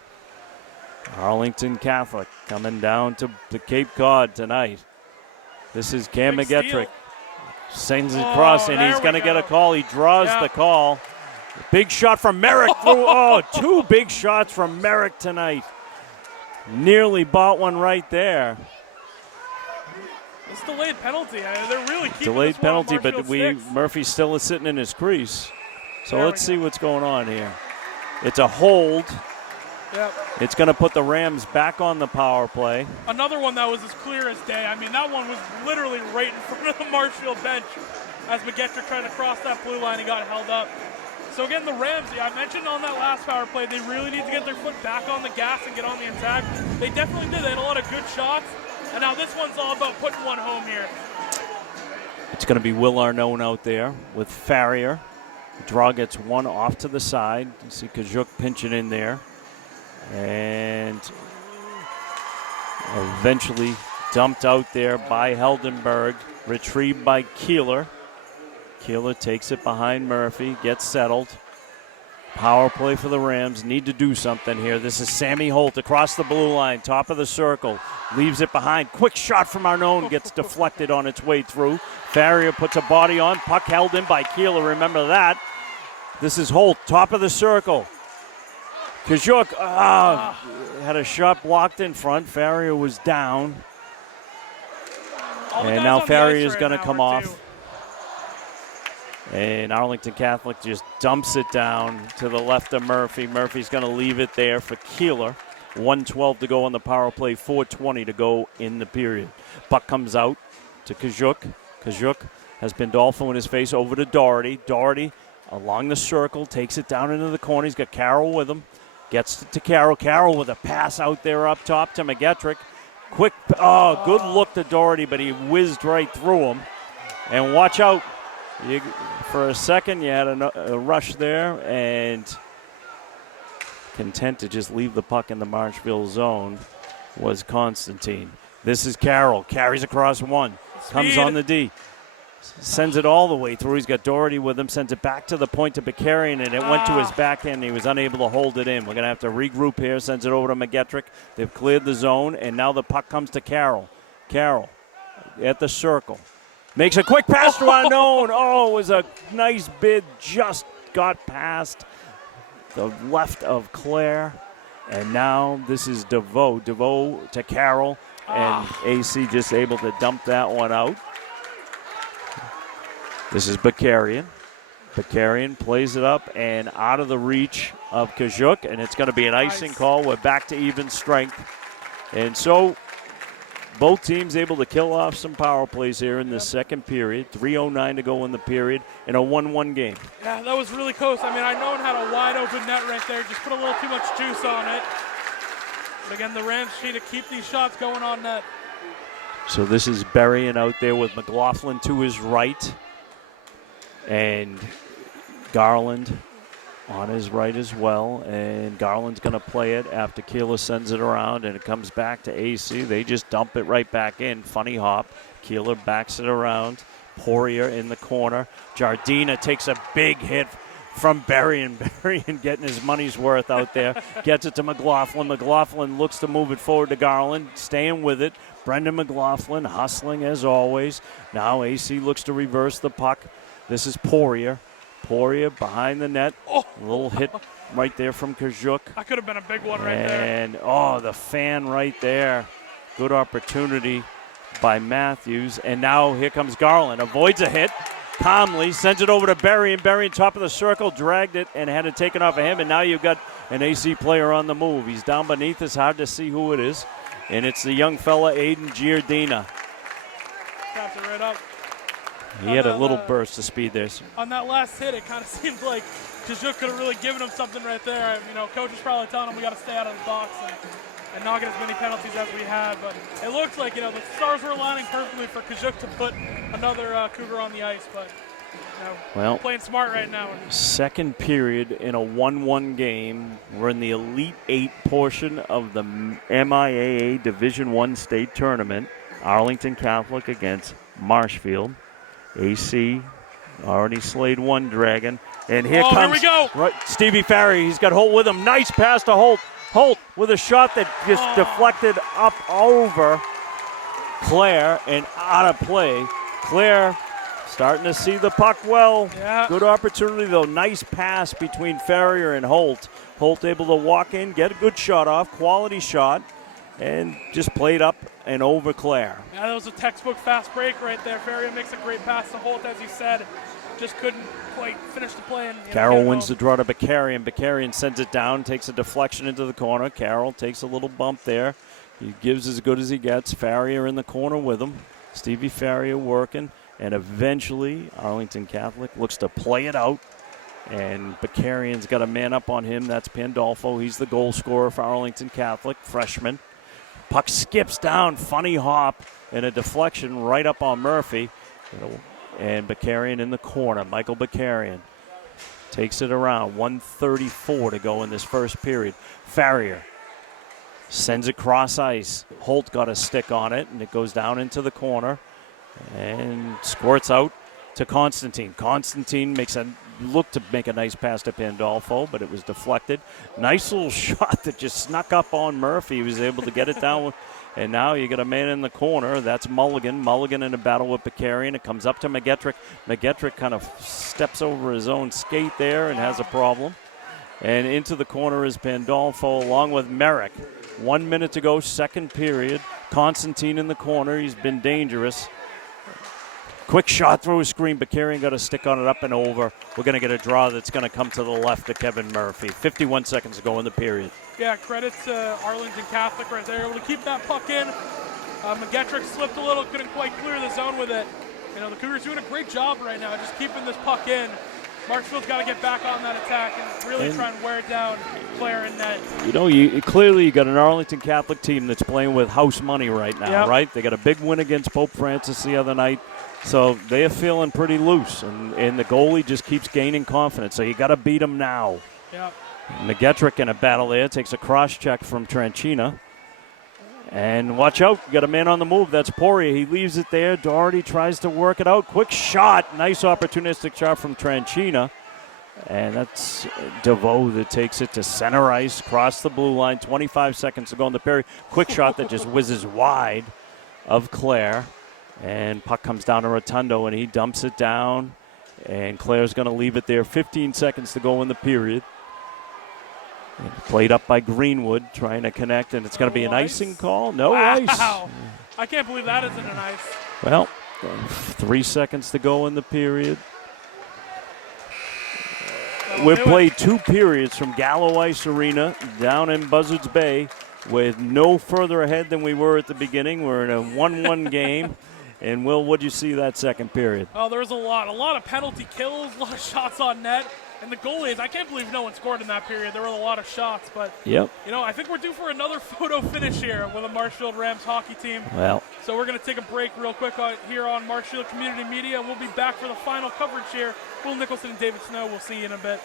Arlington Catholic coming down to Cape Cod tonight. This is Cam McGettrick. Sends it across, and he's going to get a call. He draws the call. Big shot from Merrick through. Two big shots from Merrick tonight. Nearly bought one right there. It's delayed penalty. They're really keeping delayed this one on penalty, but Marshfield Murphy still is sitting in his crease. So let's see what's going on here. It's a hold. Yep. It's going to put the Rams back on the power play. Another one that was as clear as day. I mean, that one was literally right in front of the Marshfield bench as McGettrick tried to cross that blue line. He got held up. So again, the Rams, I mentioned on that last power play, they really need to get their foot back on the gas and get on the attack. They definitely did. They had a lot of good shots. And now this one's all about putting one home here. It's going to be Will Arnone out there with Farrier. Draw gets one off to the side. You see Kazuk pinching in there. And eventually dumped out there by Heldenberg. Retrieved by Keeler. Keeler takes it behind Murphy. Gets settled. Power play for the Rams. Need to do something here. This is Sammy Holt across the blue line. Top of the circle. Leaves it behind. Quick shot from Arnone. Gets deflected on its way through. Farrier puts a body on. Puck held in by Keeler. Remember that. This is Holt. Top of the circle. Kazuk had a shot blocked in front. Farrier was down. And now Farrier is going to come off. And Arlington Catholic just dumps it down to the left of Murphy. Murphy's going to leave it there for Keeler. 1:12 to go on the power play, 4:20 to go in the period. Puck comes out to Kajuk. Kajuk has Pandolfo in his face over to Doherty. Doherty along the circle, takes it down into the corner. He's got Carroll with him. Gets it to Carroll. Carroll with a pass out there up top to McGettrick. Quick, good look to Doherty, but he whizzed right through him. And watch out. For a second, you had a rush there, and content to just leave the puck in the Marshfield zone was Constantine. This is Carroll. Carries across one. Comes on the D. Sends it all the way through. He's got Doherty with him. Sends it back to the point to Bakarian, and it went to his backhand. He was unable to hold it in. We're going to have to regroup here. Sends it over to McGettrick. They've cleared the zone, and now the puck comes to Carroll. Carroll at the circle. Makes a quick pass to Unknown. Oh, it was a nice bid. Just got past the left of Claire. And now this is DeVoe. DeVoe to Carroll. And AC just able to dump that one out. This is Bakarian. Bakarian plays it up and out of the reach of Kajuk. And it's going to be an icing call. We're back to even strength. And so both teams able to kill off some power plays here in the second period. 3:09 to go in the period in a 1-1 game. Yeah, that was really close. I mean, I know it had a wide open net right there. Just put a little too much juice on it. But again, the Rams need to keep these shots going on net. So this is Berrien out there with McLaughlin to his right. And Garland on his right as well. And Garland's going to play it after Keeler sends it around, and it comes back to AC. They just dump it right back in. Funny hop. Keeler backs it around. Poirier in the corner. Jardina takes a big hit from Berrien. Berrien getting his money's worth out there. Gets it to McLaughlin. McLaughlin looks to move it forward to Garland. Staying with it. Brendan McLaughlin hustling as always. Now AC looks to reverse the puck. This is Poirier. Poirier behind the net. A little hit right there from Kajuk. That could have been a big one right there. And, the fan right there. Good opportunity by Matthews. And now here comes Garland. Avoids a hit. Calmly sends it over to Berrien. Berrien, top of the circle, dragged it and had it taken off of him. And now you've got an AC player on the move. He's down beneath. It's hard to see who it is. And it's the young fella, Aiden Giardina. Taps it right up. He had a little burst of speed there. On that last hit, it kind of seemed like Kajuk could have really given him something right there. Coach was probably telling him we got to stay out of the box and not get as many penalties as we had. But it looked like, the stars were aligning perfectly for Kajuk to put another Cougar on the ice. But, we're playing smart right now. Second period in a 1-1 game. We're in the Elite Eight portion of the MIAA Division I state tournament. Arlington Catholic against Marshfield. AC already slayed one dragon. And here comes here we go. Right, Stevie Farry. He's got Holt with him. Nice pass to Holt. Holt with a shot that just deflected up over Claire and out of play. Claire starting to see the puck well. Yeah. Good opportunity, though. Nice pass between Farrier and Holt. Holt able to walk in, get a good shot off, quality shot, and just played up and over Claire. Yeah, that was a textbook fast break right there. Farrier makes a great pass to Holt, as you said. Just couldn't quite finish the play. Carroll wins the draw to Bakarian. Bakarian sends it down, takes a deflection into the corner. Carroll takes a little bump there. He gives as good as he gets. Farrier in the corner with him. Stevie Farrier working. And eventually, Arlington Catholic looks to play it out. And Bakarian's got a man up on him. That's Pandolfo. He's the goal scorer for Arlington Catholic, freshman. Puck skips down, funny hop, and a deflection right up on Murphy. And Bakarian in the corner. Michael Bakarian takes it around. 1:34 to go in this first period. Farrier sends it cross ice. Holt got a stick on it, and it goes down into the corner and squirts out to Constantine. Constantine looked to make a nice pass to Pandolfo, but it was deflected. Nice little shot that just snuck up on Murphy. He was able to get it down. And now you got a man in the corner. That's Mulligan. Mulligan in a battle with Bakarian. It comes up to McGettrick. McGettrick kind of steps over his own skate there and has a problem. And into the corner is Pandolfo along with Merrick. 1 minute to go, second period. Constantine in the corner. He's been dangerous. Quick shot through a screen, but Carrion got a stick on it up and over. We're going to get a draw that's going to come to the left of Kevin Murphy. 51 seconds to go in the period. Yeah, credit to Arlington Catholic right there, able to keep that puck in. McGettrick slipped a little, couldn't quite clear the zone with it. You know, the Cougars doing a great job right now, just keeping this puck in. Marshfield's got to get back on that attack and really try and wear down Claire and net. You know, clearly you got an Arlington Catholic team that's playing with house money right now, right? They got a big win against Pope Francis the other night, so they are feeling pretty loose, and the goalie just keeps gaining confidence, so you got to beat them now. Yep. McGettrick in a battle there, takes a cross check from Tranchina. And watch out, you got a man on the move. That's Poirier. He leaves it there. Doherty tries to work it out. Quick shot. Nice opportunistic shot from Tranchina. And that's DeVoe that takes it to center ice, cross the blue line. 25 seconds to go in the period. Quick shot that just whizzes wide of Claire. And puck comes down to Rotundo, and he dumps it down. And Claire's going to leave it there. 15 seconds to go in the period. And played up by Greenwood, trying to connect, and it's going to be an icing call. No ice. I can't believe that isn't an ice. Well, 3 seconds to go in the period. We've played 2 periods from Gallo Ice Arena down in Buzzards Bay with no further ahead than we were at the beginning. We're in a 1-1 game. And, Will, what did you see that second period? Oh, there was a lot of penalty kills, a lot of shots on net. And the goalies, I can't believe no one scored in that period. There were a lot of shots, but you know, I think we're due for another photo finish here with a Marshfield Rams hockey team. Well, so we're going to take a break real quick here on Marshfield Community Media, and we'll be back for the final coverage here. Will Nicholson and David Snow, we'll see you in a bit.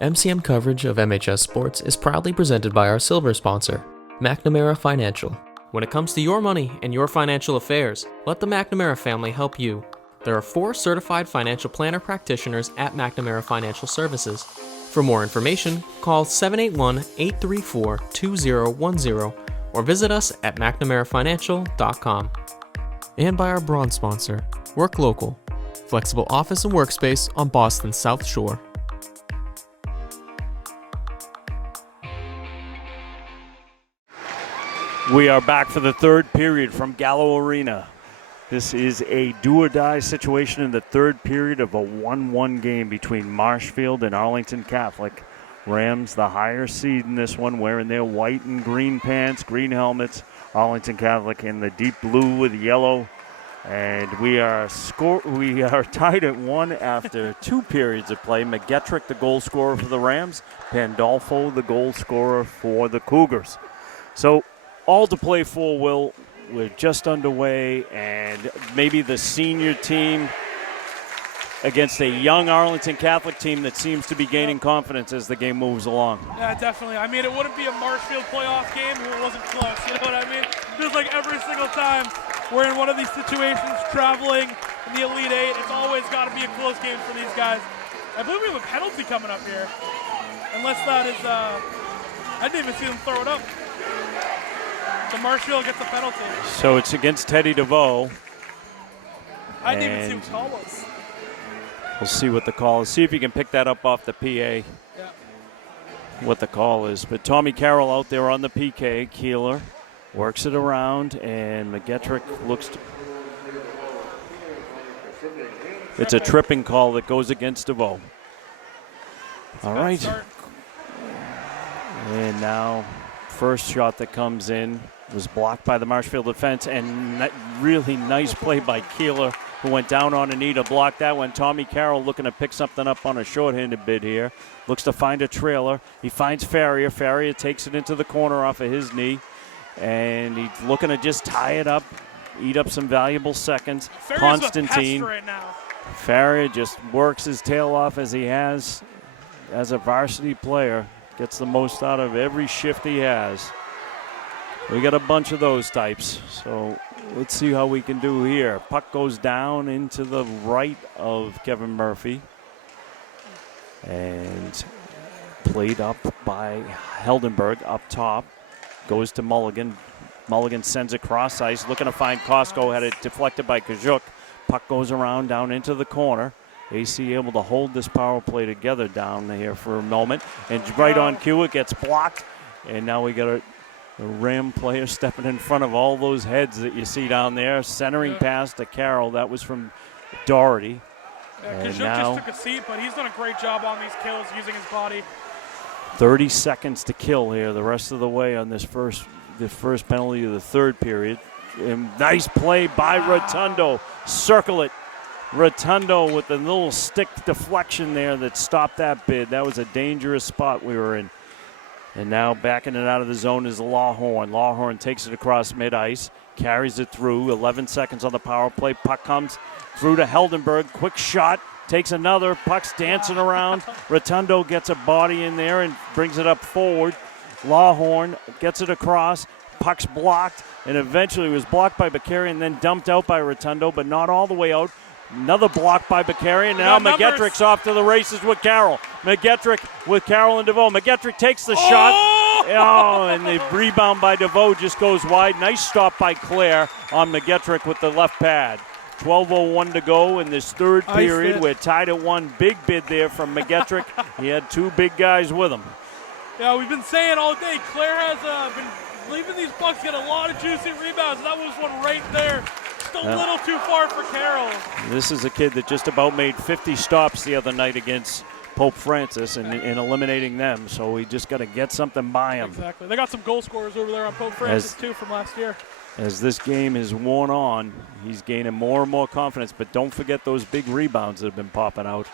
MCM coverage of MHS Sports is proudly presented by our silver sponsor, McNamara Financial. When it comes to your money and your financial affairs, let the McNamara family help you. There are 4 certified financial planner practitioners at McNamara Financial Services. For more information, call 781-834-2010 or visit us at mcnamarafinancial.com. And by our bronze sponsor, Work Local, flexible office and workspace on Boston's South Shore. we are back for the third period from Gallo Arena. This is a do-or-die situation in the third period of a 1-1 game between Marshfield and Arlington Catholic. Rams, the higher seed in this one, wearing their white and green pants, green helmets. Arlington Catholic in the deep blue with yellow. And we are tied at 1 after 2 periods of play. McGettrick, the goal scorer for the Rams. Pandolfo, the goal scorer for the Cougars. So all to play for, Will. We're just underway, and maybe the senior team against a young Arlington Catholic team that seems to be gaining confidence as the game moves along. Yeah, definitely. I mean, it wouldn't be a Marshfield playoff game if it wasn't close. You know what I mean? Just like every single time we're in one of these situations, traveling in the Elite Eight, it's always got to be a close game for these guys. I believe we have a penalty coming up here. Unless that is, I didn't even see them throw it up. So Marshfield gets a penalty. So it's against Teddy DeVoe. I didn't even see what the call was. We'll see what the call is. See if you can pick that up off the PA. Yeah. What the call is. But Tommy Carroll out there on the PK. Keeler works it around, and McGettrick looks to... It's a tripping call that goes against DeVoe. All right. And now, first shot that comes in was blocked by the Marshfield defense, and really nice play by Keeler, who went down on a knee to block that one. Tommy Carroll looking to pick something up on a shorthanded bid here. Looks to find a trailer. He finds Farrier. Farrier takes it into the corner off of his knee, and he's looking to just tie it up, eat up some valuable seconds. Farrier's Constantine. a pest right now. Farrier just works his tail off as he has as a varsity player. Gets the most out of every shift he has. We got a bunch of those types. So let's see how we can do here. Puck goes down into the right of Kevin Murphy. And played up by Heldenberg up top. Goes to Mulligan. Mulligan sends it cross ice. Looking to find Costco. Had it deflected by Kajuk. Puck goes around down into the corner. AC able to hold this power play together down here for a moment. And right on cue, it gets blocked. And now we got a Ram player stepping in front of all those heads that you see down there. Centering pass to Carroll. That was from Doherty. Yeah, And Kajuk now just took a seat, but he's done a great job on these kills using his body. 30 seconds to kill here the rest of the way on this first penalty of the third period. And nice play by Rotundo. Circle it. Rotundo with the little stick deflection there that stopped that bid. That was a dangerous spot we were in. And now backing it out of the zone is Lawhorn. Lawhorn takes it across mid-ice, carries it through. 11 seconds on the power play. Puck comes through to Heldenberg. Quick shot. Takes another. Puck's dancing around. Rotundo gets a body in there and brings it up forward. Lawhorn gets it across. Puck's blocked, and eventually was blocked by Bakarian and then dumped out by Rotundo, but not all the way out. Another block by Bakarian. Now McGettrick's off to the races with Carroll. McGettrick with Carroll and DeVoe. McGettrick takes the shot. Oh, and the rebound by DeVoe just goes wide. Nice stop by Claire on McGettrick with the left pad. 12:01 to go in this third period. We're tied at one. Big bid there from McGettrick. He had two big guys with him. Yeah, we've been saying all day, Claire has been leaving these Bucks get a lot of juicy rebounds. That was one right there. Just a little too far for Carroll. This is a kid that just about made 50 stops the other night against Pope Francis and in eliminating them. So we just got to get something by him. Exactly. They got some goal scorers over there on Pope Francis too from last year. As this game is worn on, he's gaining more and more confidence. But don't forget those big rebounds that have been popping out.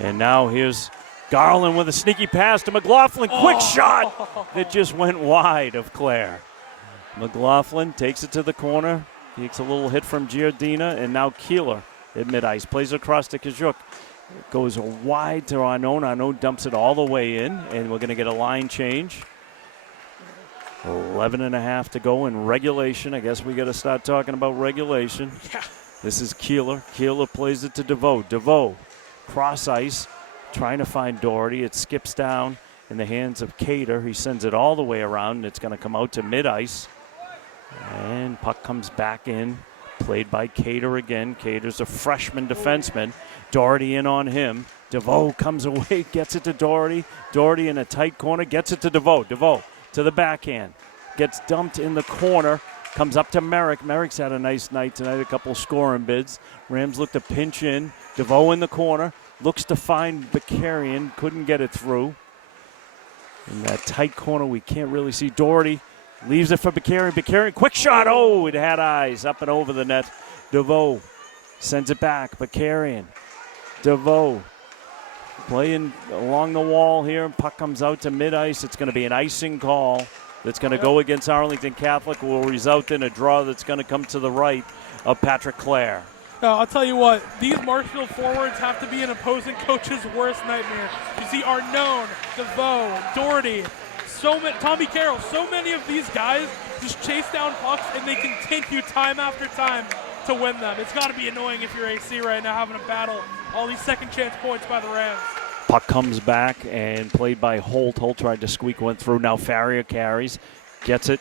And now here's Garland with a sneaky pass to McLaughlin. Quick shot that just went wide of Claire. McLaughlin takes it to the corner. Takes a little hit from Giardina, and now Keeler at mid-ice. Plays across to Kajuk. Goes wide to Arnone. Arnone dumps it all the way in, and we're going to get a line change. 11 and a half to go in regulation. I guess we got to start talking about regulation. Yeah. This is Keeler. Keeler plays it to DeVoe. DeVoe, cross ice, trying to find Doherty. It skips down in the hands of Cater. He sends it all the way around, and it's going to come out to mid-ice. And puck comes back in, played by Cater again. Cater's a freshman defenseman. Doherty in on him. DeVoe comes away, gets it to Doherty. Doherty in a tight corner, gets it to DeVoe. DeVoe to the backhand. Gets dumped in the corner. Comes up to Merrick. Merrick's had a nice night tonight, a couple scoring bids. Rams look to pinch in. DeVoe in the corner. Looks to find Bakarian. Couldn't get it through. In that tight corner, we can't really see Doherty. Leaves it for Bakarian. Bakarian, quick shot. Oh, it had eyes up and over the net. DeVoe sends it back. Bakarian. DeVoe playing along the wall here. Puck comes out to mid-ice. It's going to be an icing call that's going to go against Arlington Catholic. Will result in a draw that's going to come to the right of Patrick Clare. I'll tell you what, these Marshfield forwards have to be an opposing coach's worst nightmare. You see Arnone, DeVoe, Doherty, Tommy Carroll, so many of these guys just chase down pucks and they continue time after time to win them. It's got to be annoying if you're AC right now having to battle all these second chance points by the Rams. Puck comes back and played by Holt. Holt tried to squeak one through. Now Farrier carries, gets it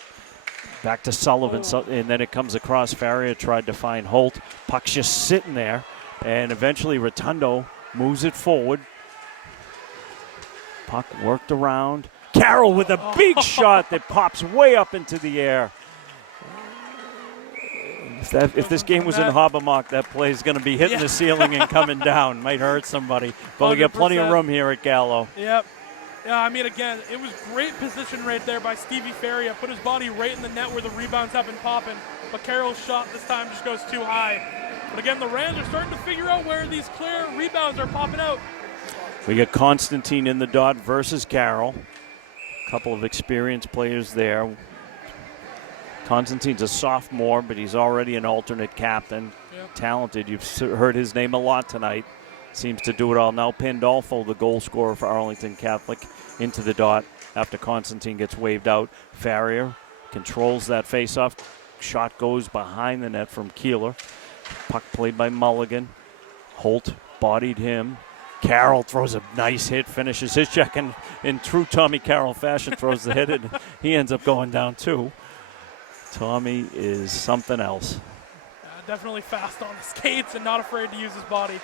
back to Sullivan, and then it comes across. Farrier tried to find Holt. Puck's just sitting there, and eventually Rotundo moves it forward. Puck worked around. Carroll with a big shot that pops way up into the air. If this game was in Hobbamock, that play is going to be hitting the ceiling and coming down. Might hurt somebody. But 100%. We got plenty of room here at Gallo. Yep. Yeah, I mean, again, it was great position right there by Stevie Faria. Put his body right in the net where the rebounds have been popping. But Carroll's shot this time just goes too high. But again, the Rams are starting to figure out where these clear rebounds are popping out. We got Constantine in the dot versus Carroll. A couple of experienced players there. Constantine's a sophomore, but he's already an alternate captain. Yep. Talented. You've heard his name a lot tonight. Seems to do it all. Now Pandolfo, the goal scorer for Arlington Catholic, into the dot after Constantine gets waved out. Farrier controls that faceoff. Shot goes behind the net from Keeler. Puck played by Mulligan. Holt bodied him. Carroll throws a nice hit, finishes his check, and in true Tommy Carroll fashion throws the hit, and he ends up going down too. Tommy is something else. Definitely fast on the skates and not afraid to use his body.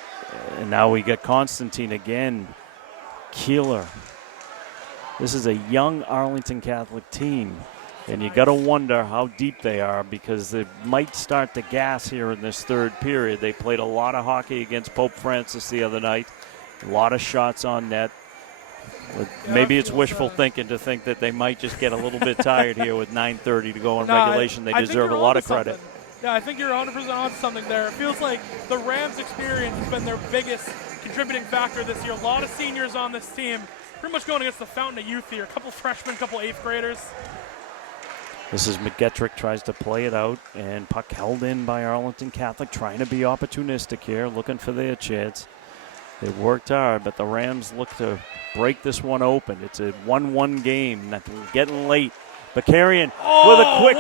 And now we get Constantine again. Keeler. This is a young Arlington Catholic team. And you got to wonder how deep they are because they might start to gas here in this third period. They played a lot of hockey against Pope Francis the other night. A lot of shots on net. Maybe it's wishful thinking to think that they might just get a little bit tired here with 9:30 to go in regulation. They deserve a lot of credit. Yeah, I think you're 100% on something there. It feels like the Rams' experience has been their biggest contributing factor this year. A lot of seniors on this team, pretty much going against the fountain of youth here. A couple freshmen, a couple eighth graders. This is McGettrick tries to play it out, and puck held in by Arlington Catholic, trying to be opportunistic here, looking for their chance. They worked hard, but the Rams look to break this one open. It's a 1-1 game, getting late. Bakarian with a quick,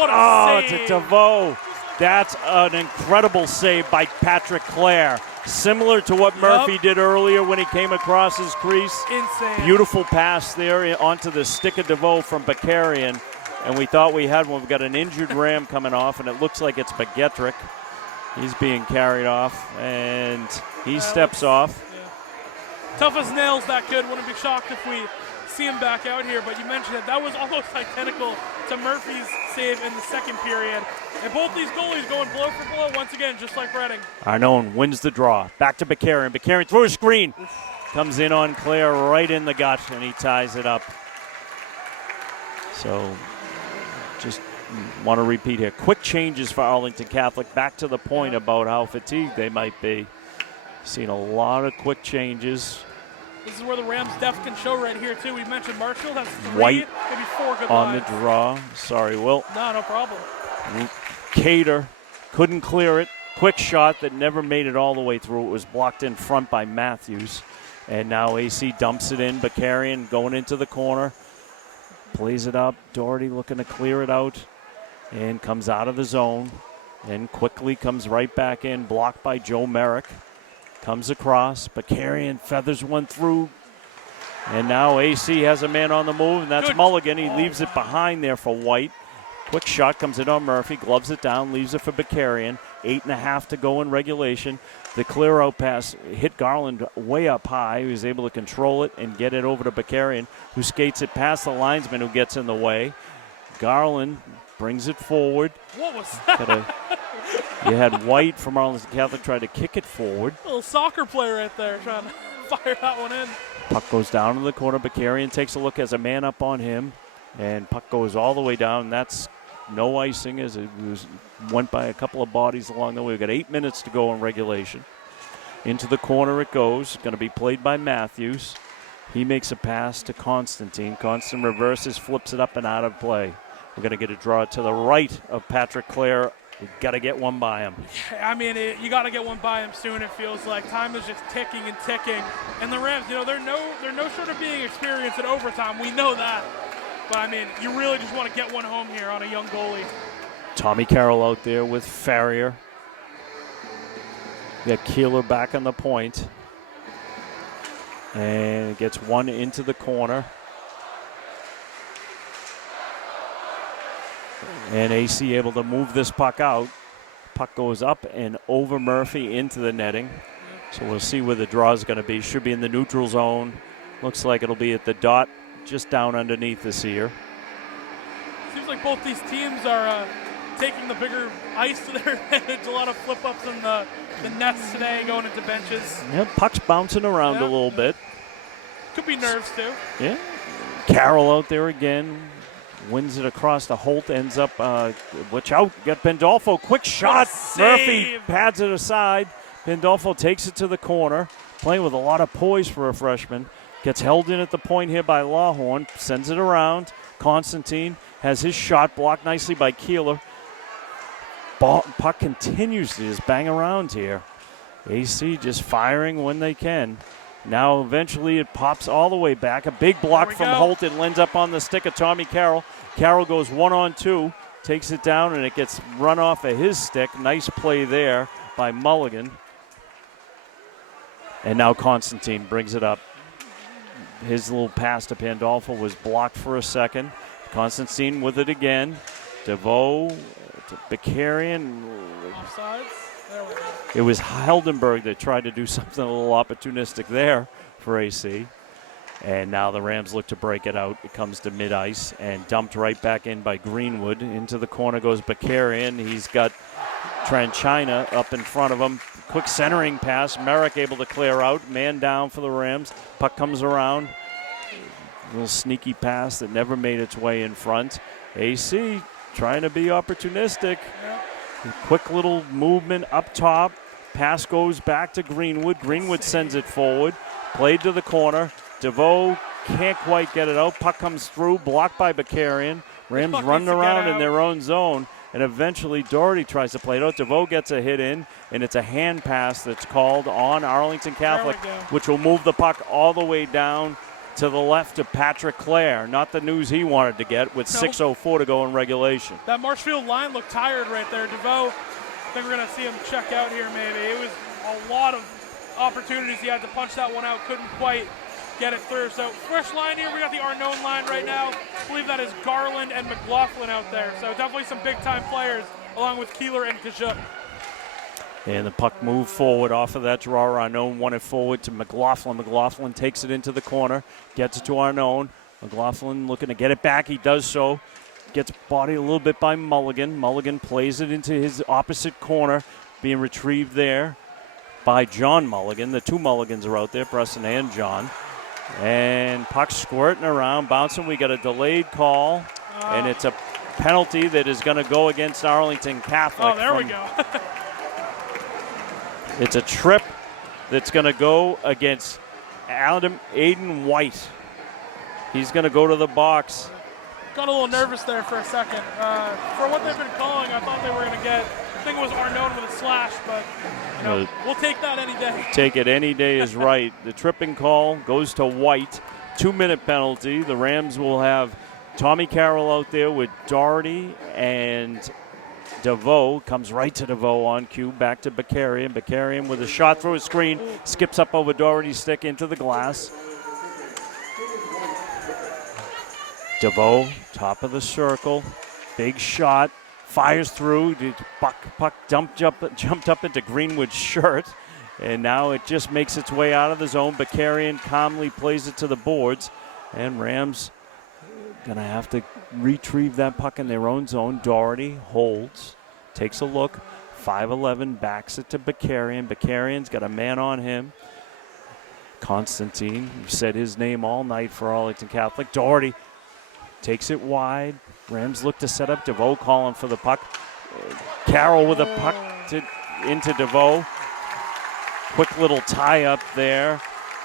to DeVoe. That's an incredible save by Patrick Clare. Similar to what Murphy did earlier when he came across his crease. Insane. Beautiful pass there onto the stick of DeVoe from Bakarian. And we thought we had one. We've got an injured Ram coming off, and it looks like it's McGettrick. He's being carried off, and he steps off. Yeah. Tough as nails, that kid. Wouldn't be shocked if we see him back out here, but you mentioned it. That was almost identical to Murphy's save in the second period. And both these goalies going blow for blow once again, just like Reading. Arnone wins the draw. Back to Bakarian. Bakarian through a screen. Comes in on Clare right in the gut, and he ties it up. So just want to repeat here. Quick changes for Arlington Catholic. Back to the point about how fatigued they might be. Seen a lot of quick changes. This is where the Rams' depth can show right here, too. We mentioned Marshall has 3, White maybe 4 good on lines. the draw. Sorry, Will. No problem. Cater couldn't clear it. Quick shot that never made it all the way through. It was blocked in front by Matthews. And now AC dumps it in. Bakarian going into the corner. Plays it up. Doherty looking to clear it out. And comes out of the zone. And quickly comes right back in. Blocked by Joe Merrick. Comes across. Bakarian feathers one through. And now AC has a man on the move, and that's Mulligan. He leaves it behind there for White. Quick shot comes in on Murphy. Gloves it down. Leaves it for Bakarian. 8.5 to go in regulation. The clear out pass hit Garland way up high. He was able to control it and get it over to Bakarian, who skates it past the linesman who gets in the way. Garland brings it forward. What was that? You had White from Arlington Catholic try to kick it forward. A little soccer player right there trying to fire that one in. Puck goes down in the corner. Bakarian takes a look, has a man up on him, and puck goes all the way down. That's no icing as it went by a couple of bodies along the way. We've got 8 minutes to go in regulation. Into the corner it goes. Going to be played by Matthews. He makes a pass to Constantine. Constantine reverses, flips it up and out of play. We're going to get a draw to the right of Patrick Clare. We've got to get one by him. I mean, you got to get one by him soon, it feels like. Time is just ticking and ticking. And the Rams, they're no short of being experienced in overtime. We know that. But, I mean, you really just want to get one home here on a young goalie. Tommy Carroll out there with Farrier. We got Keeler back on the point. And gets one into the corner. And AC able to move this puck out. Puck goes up and over Murphy into the netting. So we'll see where the draw is going to be. Should be in the neutral zone. Looks like it'll be at the dot just down underneath this here. Seems like both these teams are taking the bigger ice to their advantage. A lot of flip-ups in the nets today going into benches. Yeah, puck's bouncing around a little bit. Could be nerves too. Yeah. Carroll out there again. Wins it across the Holt, ends up, watch out, got Pandolfo, quick shot. Murphy pads it aside. Pandolfo takes it to the corner, playing with a lot of poise for a freshman. Gets held in at the point here by Lawhorn, sends it around. Constantine has his shot blocked nicely by Keeler. Puck continues to just bang around here. AC just firing when they can. Now eventually it pops all the way back. A big block from Holt. It ends up on the stick of Tommy Carroll. Carroll goes 1-on-2, takes it down, and it gets run off of his stick. Nice play there by Mulligan. And now Constantine brings it up. His little pass to Pandolfo was blocked for a second. Constantine with it again. DeVoe to Bakarian. Offsides. There we go. It was Heldenberg that tried to do something a little opportunistic there for AC. And now the Rams look to break it out. It comes to mid-ice and dumped right back in by Greenwood. Into the corner goes Bakarian. He's got Tranchina up in front of him. Quick centering pass. Merrick able to clear out. Man down for the Rams. Puck comes around. Little sneaky pass that never made its way in front. AC trying to be opportunistic. Quick little movement up top. Pass goes back to Greenwood. Greenwood sends it forward. Played to the corner. DeVoe can't quite get it out. Puck comes through, blocked by Bakarian. Rams running around in their own zone, and eventually Doherty tries to play it out. DeVoe gets a hit in, and it's a hand pass that's called on Arlington Catholic, which will move the puck all the way down to the left of Patrick Clare. Not the news he wanted to get with 6:04 to go in regulation. That Marshfield line looked tired right there. DeVoe, I think we're going to see him check out here maybe. It was a lot of opportunities. He had to punch that one out, couldn't quite get it through. So fresh line here. We got the Arnone line right now. I believe that is Garland and McLaughlin out there. So definitely some big-time players along with Keeler and Kajuk. And the puck moved forward off of that draw. Arnone won it forward to McLaughlin. McLaughlin takes it into the corner, gets it to Arnone. McLaughlin looking to get it back. He does so. Gets bodied a little bit by Mulligan. Mulligan plays it into his opposite corner, being retrieved there by John Mulligan. The two Mulligans are out there, Preston and John. And puck squirting around, bouncing. We got a delayed call, and it's a penalty that is going to go against Arlington Catholic. Oh, there we go. It's a trip that's going to go against Aiden White. He's going to go to the box. Got a little nervous there for a second. For what they've been calling, I thought they were going to get, I think it was Arnone with a slash, but you know, we'll take that any day. Take it any day is right. The tripping call goes to White. 2-minute penalty. The Rams will have Tommy Carroll out there with Doherty and DeVoe. Comes right to DeVoe on cue. Back to Bakarian. Bakarian with a shot through his screen. Skips up over Doherty's stick into the glass. DeVoe, top of the circle. Big shot. Fires through. Puck jumped up into Greenwood's shirt. And now it just makes its way out of the zone. Bakarian calmly plays it to the boards. And Rams going to have to retrieve that puck in their own zone. Doherty holds, takes a look. 5'11", backs it to Bakarian. Bakarian's got a man on him. Constantine, you've said his name all night for Arlington Catholic. Doherty takes it wide. Rams look to set up. DeVoe calling for the puck. Carroll with a puck into DeVoe. Quick little tie-up there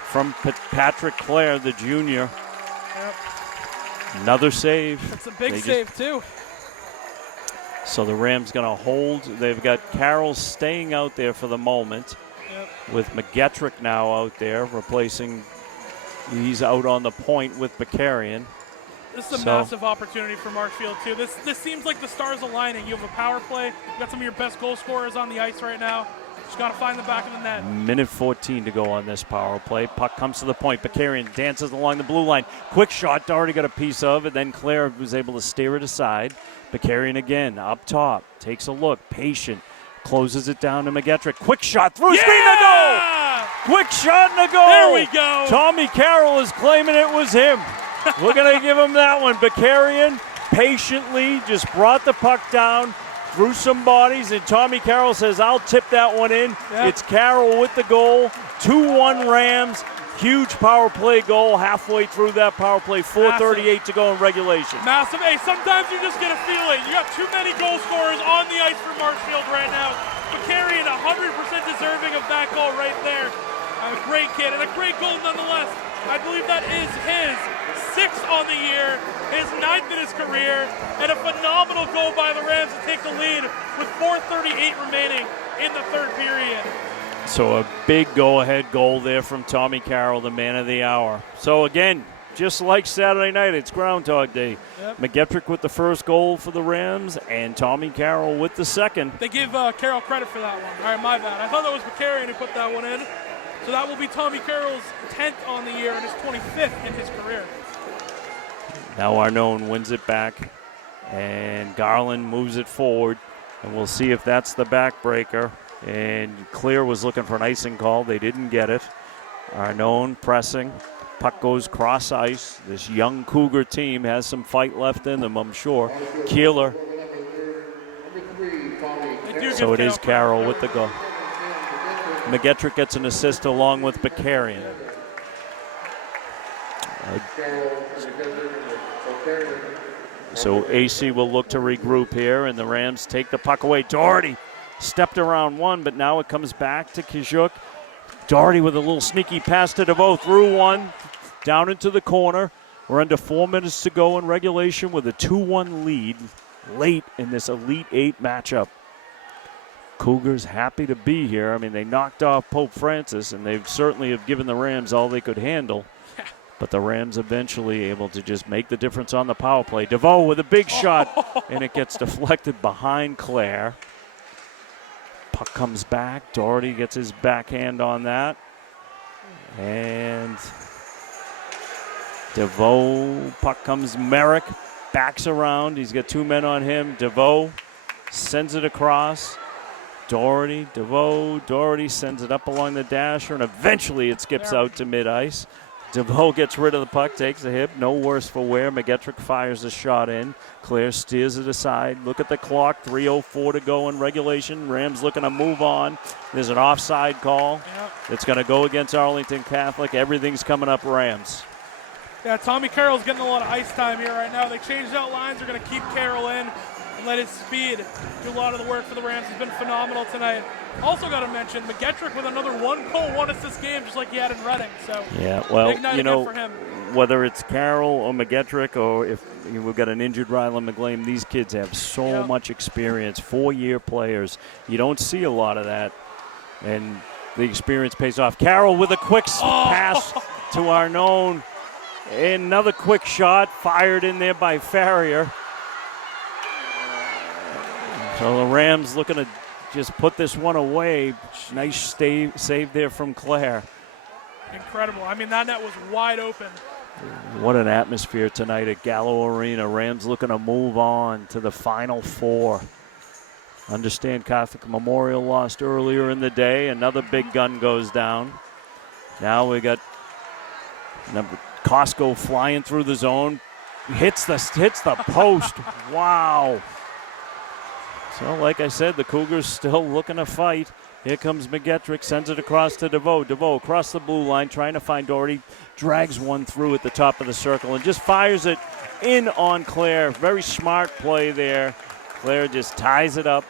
from Patrick Clare, the junior. Yep. Another save. That's a big save, too. So the Rams going to hold. They've got Carroll staying out there for the moment. Yep. With McGettrick now out there replacing. He's out on the point with Bakarian. This is a massive opportunity for Marshfield, too. This seems like the stars aligning. You have a power play. You've got some of your best goal scorers on the ice right now. Just got to find the back of the net. Minute 14 to go on this power play. Puck comes to the point. Bakarian dances along the blue line. Quick shot. Doherty got a piece of it. Then Clare was able to steer it aside. Bakarian again up top. Takes a look. Patient. Closes it down to McGettrick. Quick shot through screen to goal. Quick shot and a goal. There we go. Tommy Carroll is claiming it was him. We're going to give him that one. Bakarian patiently just brought the puck down through some bodies, and Tommy Carroll says, I'll tip that one in. Yep. It's Carroll with the goal. 2-1 Rams. Huge power play goal halfway through that power play. 4:38 to go in regulation. Massive. Hey, sometimes you just get a feeling. You got too many goal scorers on the ice for Marshfield right now. Bakarian 100% deserving of that goal right there. A great kid and a great goal nonetheless. I believe that is his 6th on the year, his 9th in his career, and a phenomenal goal by the Rams to take the lead with 4:38 remaining in the third period. So a big go-ahead goal there from Tommy Carroll, the man of the hour. So again, just like Saturday night, it's Groundhog Day. Yep. McGettrick with the first goal for the Rams, and Tommy Carroll with the second. They give Carroll credit for that one. All right, my bad. I thought that was Bakarian who put that one in. So that will be Tommy Carroll's 10th on the year and his 25th in his career. Now Arnone wins it back, and Garland moves it forward, and we'll see if that's the backbreaker. And Clear was looking for an icing call. They didn't get it. Arnone pressing. Puck goes cross ice. This young Cougar team has some fight left in them, I'm sure. Keeler. So it is Carroll with the goal. McGettrick gets an assist along with Bakarian. So AC will look to regroup here, and the Rams take the puck away. Doherty stepped around one, but now it comes back to Kijuk. Doherty with a little sneaky pass to DeVoe, through one, down into the corner. We're under 4 minutes to go in regulation with a 2-1 lead late in this Elite Eight matchup. Cougars happy to be here. I mean, they knocked off Pope Francis, and they certainly have given the Rams all they could handle. But the Rams eventually able to just make the difference on the power play. DeVoe with a big shot, and it gets deflected behind Claire. Puck comes back. Doherty gets his backhand on that. And DeVoe, puck comes Merrick, backs around. He's got 2 men on him. DeVoe sends it across. Doherty, DeVoe, Doherty sends it up along the dasher, and eventually it skips out to mid-ice. DeVoe gets rid of the puck, takes a hit, no worse for wear. McGettrick fires the shot in. Claire steers it aside. Look at the clock, 3:04 to go in regulation. Rams looking to move on. There's an offside call. It's going to go against Arlington Catholic. Everything's coming up Rams. Yeah, Tommy Carroll's getting a lot of ice time here right now. They changed out lines. They're going to keep Carroll in and let his speed do a lot of the work for the Rams. He's been phenomenal tonight. Also got to mention McGettrick with another 1 goal, 1 assist game, just like he had in Reading. So yeah, well, you know, for him. Whether it's Carroll or McGettrick, or if we've got an injured Rylan McGlame, these kids have so much experience. 4-year players. You don't see a lot of that, and the experience pays off. Carroll with a quick pass to Arnone. Another quick shot fired in there by Farrier. So the Rams looking to just put this one away. Nice save there from Claire. Incredible. I mean, that net was wide open. What an atmosphere tonight at Gallo Arena. Rams looking to move on to the Final Four. Understand Catholic Memorial lost earlier in the day. Another big gun goes down. Now we got Costco flying through the zone. Hits the post. Wow. So, like I said, the Cougars still looking to fight. Here comes McGettrick, sends it across to DeVoe. DeVoe across the blue line, trying to find Doherty. Drags one through at the top of the circle and just fires it in on Claire. Very smart play there. Claire just ties it up.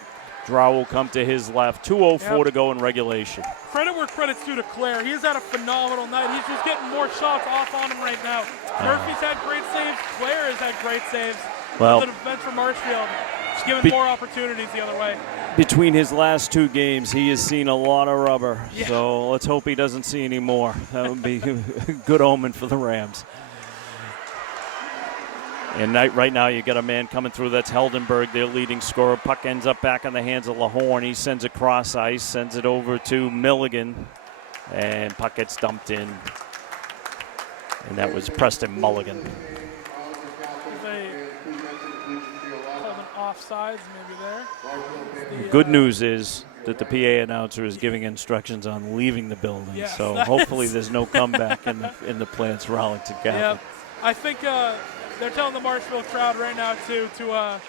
Draw will come to his left. 2:04 to go in regulation. Credit where credit's due to Claire. He's had a phenomenal night. He's just getting more shots off on him right now. Murphy's had great saves. Claire has had great saves. Well, the defense for Marshfield. Just giving more opportunities the other way. Between his last 2 games, he has seen a lot of rubber. Yeah. So let's hope he doesn't see any more. That would be a good omen for the Rams. And right now you got a man coming through. That's Heldenberg, their leading scorer. Puck ends up back in the hands of Lahorn. He sends it cross ice, sends it over to Milligan. And puck gets dumped in. And that was Preston Mulligan. Offsides maybe there. Good news is that the PA announcer is giving instructions on leaving the building. Yes, so hopefully there's no comeback in the plans for Arlington Catholic. Yeah, I think they're telling the Marshfield crowd right now to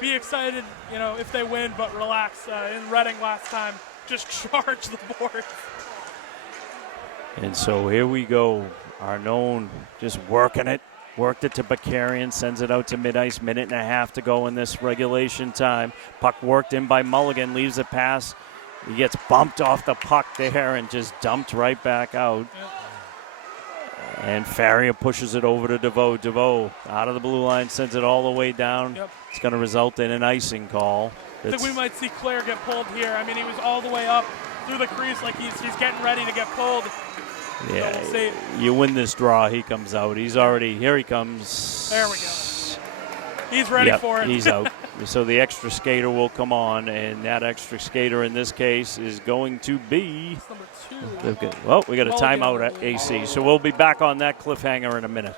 be excited, if they win, but relax. In Reading last time, just charge the board. And so here we go. Arnone just working it. Worked it to Bakarian, sends it out to mid-ice. 1.5 minutes to go in this regulation time. Puck worked in by Mulligan, leaves a pass. He gets bumped off the puck there and just dumped right back out. Yep. And Farrier pushes it over to DeVoe. DeVoe out of the blue line, sends it all the way down. Yep. It's going to result in an icing call. I think we might see Claire get pulled here. I mean, he was all the way up through the crease like he's getting ready to get pulled. Yeah, so you win this draw, he comes out. He's already, here he comes. There we go. He's ready for it. He's out. So the extra skater will come on, and that extra skater in this case is going to be. Number 2. Well, we got a timeout at AC, so we'll be back on that cliffhanger in a minute.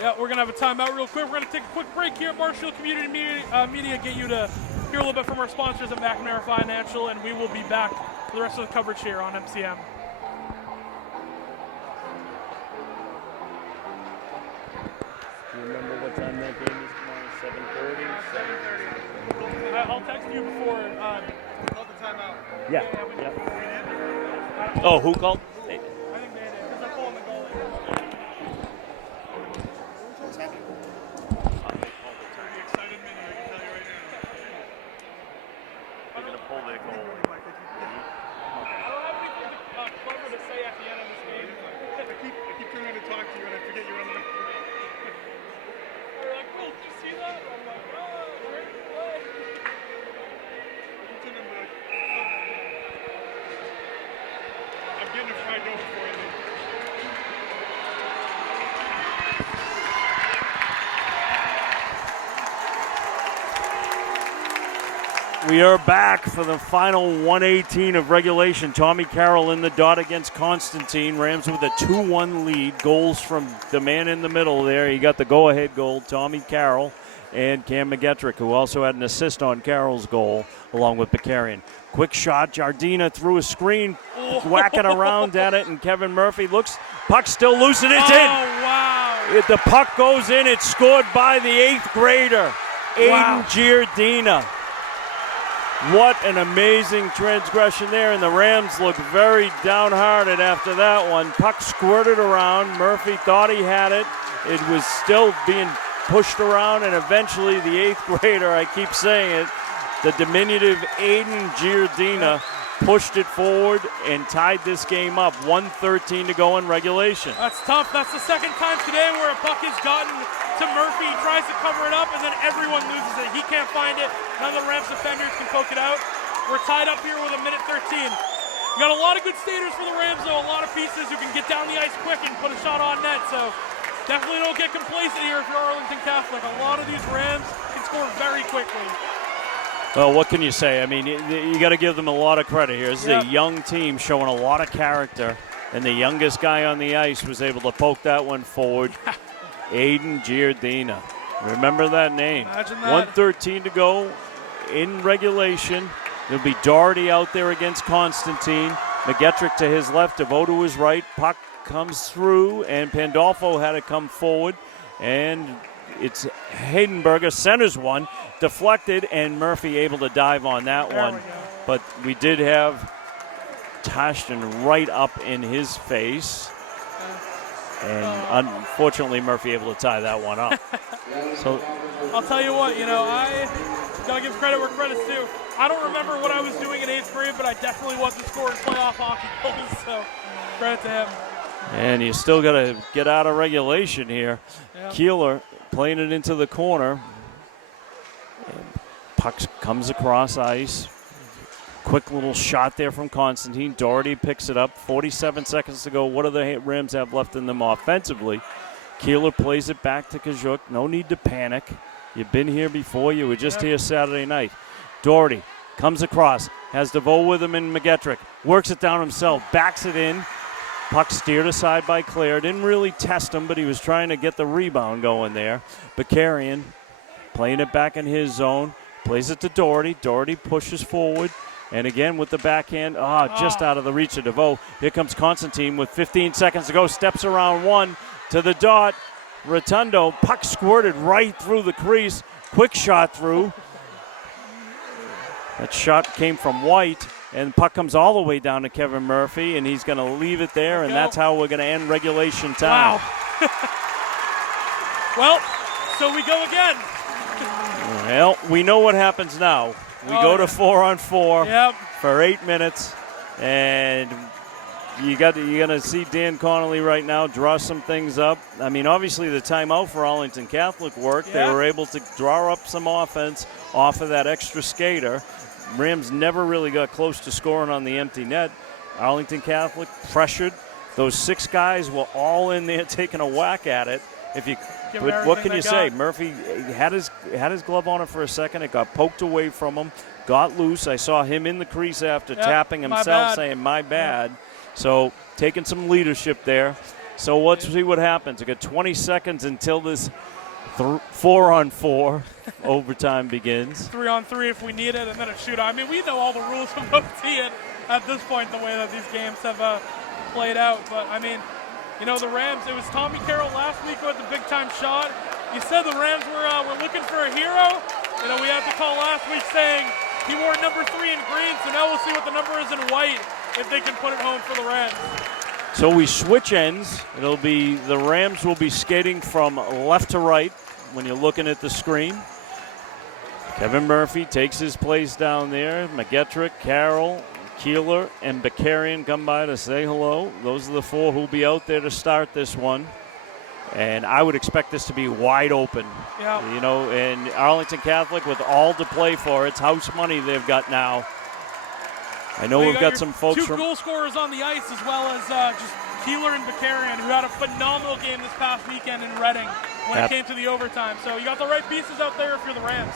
Yeah, we're going to have a timeout real quick. We're going to take a quick break here at Marshfield Community Media, get you to hear a little bit from our sponsors at McNamara Financial, and we will be back for the rest of the coverage here on MCM. remember what time that game is tomorrow? 7:30? 7:30. I'll text you before. Called the timeout. Yeah. Oh, who called? I think they did, because they're pulling the goal in. Pretty excited minute, I can tell you right now. They're going to pull their goal. I don't have anything clever to say at the end of this game. I keep trying to talk to you and I forget you're on the mic. They're like, Will, did you see that? I'm like, oh, great play. I'm getting a fried over for you. We are back for the final 118 of regulation. Tommy Carroll in the dot against Constantine. Rams with a 2-1 lead. Goals from the man in the middle there. He got the go-ahead goal, Tommy Carroll, and Cam McGettrick, who also had an assist on Carroll's goal, along with Bakarian. Quick shot. Jardina threw a screen, whacking around at it, and Kevin Murphy looks. Puck still loose, and it's in. Wow. The puck goes in. It's scored by the 8th grader, Aiden Giardina. What an amazing transgression there, and the Rams look very downhearted after that one. Puck squirted around. Murphy thought he had it. It was still being pushed around, and eventually the 8th grader, I keep saying it, the diminutive Aiden Giardina pushed it forward and tied this game up. 1:13 to go in regulation. That's tough. That's the second time today where a puck has gotten to Murphy. He tries to cover it up, and then everyone loses it. He can't find it. None of the Rams defenders can poke it out. We're tied up here with 1:13. You got a lot of good skaters for the Rams, though. A lot of pieces who can get down the ice quick and put a shot on net. So definitely don't get complacent here if you're Arlington Catholic. A lot of these Rams can score very quickly. Well, what can you say? I mean, you got to give them a lot of credit here. This is a young team showing a lot of character, and the youngest guy on the ice was able to poke that one forward. Aiden Giardina. Remember that name. Imagine that. 1:13 to go in regulation. There'll be Doherty out there against Constantine. McGettrick to his left, DeVoe to his right. Puck comes through, and Pandolfo had to come forward. And it's Haydenberger centers one, deflected, and Murphy able to dive on that one. But we did have Tashton right up in his face. And unfortunately, Murphy able to tie that one up. So I'll tell you what, I got to give credit where credit's due. I don't remember what I was doing in 8th grade, but I definitely wasn't scoring playoff hockey goals, so credit to him. And you still got to get out of regulation here. Yeah. Keeler playing it into the corner. And puck comes across ice. Quick little shot there from Constantine. Doherty picks it up. 47 seconds to go. What do the Rams have left in them offensively? Keeler plays it back to Kajuk. No need to panic. You've been here before. You were just here Saturday night. Doherty comes across. Has DeVoe with him in McGettrick. Works it down himself. Backs it in. Puck steered aside by Clare. Didn't really test him, but he was trying to get the rebound going there. Bakarian playing it back in his zone. Plays it to Doherty. Doherty pushes forward. And again with the backhand, just out of the reach of DeVoe. Here comes Constantine with 15 seconds to go. Steps around one to the dot. Rotundo, puck squirted right through the crease. Quick shot through. That shot came from White. And puck comes all the way down to Kevin Murphy. And he's going to leave it there. And that's how we're going to end regulation time. Wow. Well, so we go again. Well, we know what happens now. We go to 4-on-4 for 8 minutes, and you're going to see Dan Connolly right now draw some things up. I mean, obviously the timeout for Arlington Catholic worked. They were able to draw up some offense off of that extra skater. Rams never really got close to scoring on the empty net. Arlington Catholic pressured. Those 6 guys were all in there taking a whack at it. But what can you say? Murphy had his glove on it for a second. It got poked away from him, got loose. I saw him in the crease after tapping himself, saying, my bad. So taking some leadership there. So let's see what happens. We got 20 seconds until this 4-on-4 overtime begins. 3-on-3 if we need it, and then a shootout. I mean, we know all the rules of OT at this point, the way that these games have played out. But, I mean, the Rams, it was Tommy Carroll last week who had the big-time shot. You said the Rams were looking for a hero. You know, we had the call last week saying he wore number 3 in green, so now we'll see what the number is in white if they can put it home for the Rams. So we switch ends. It'll be the Rams will be skating from left to right when you're looking at the screen. Kevin Murphy takes his place down there. McGettrick, Carroll, Keeler, and Bakarian come by to say hello. Those are the 4 who'll be out there to start this one. And I would expect this to be wide open. Yeah. You know, and Arlington Catholic with all to play for. It's house money they've got now. I know we've got some folks 2 goal scorers on the ice, as well as just Keeler and Bakarian, who had a phenomenal game this past weekend in Reading when it came to the overtime. So you got the right pieces out there if you're the Rams.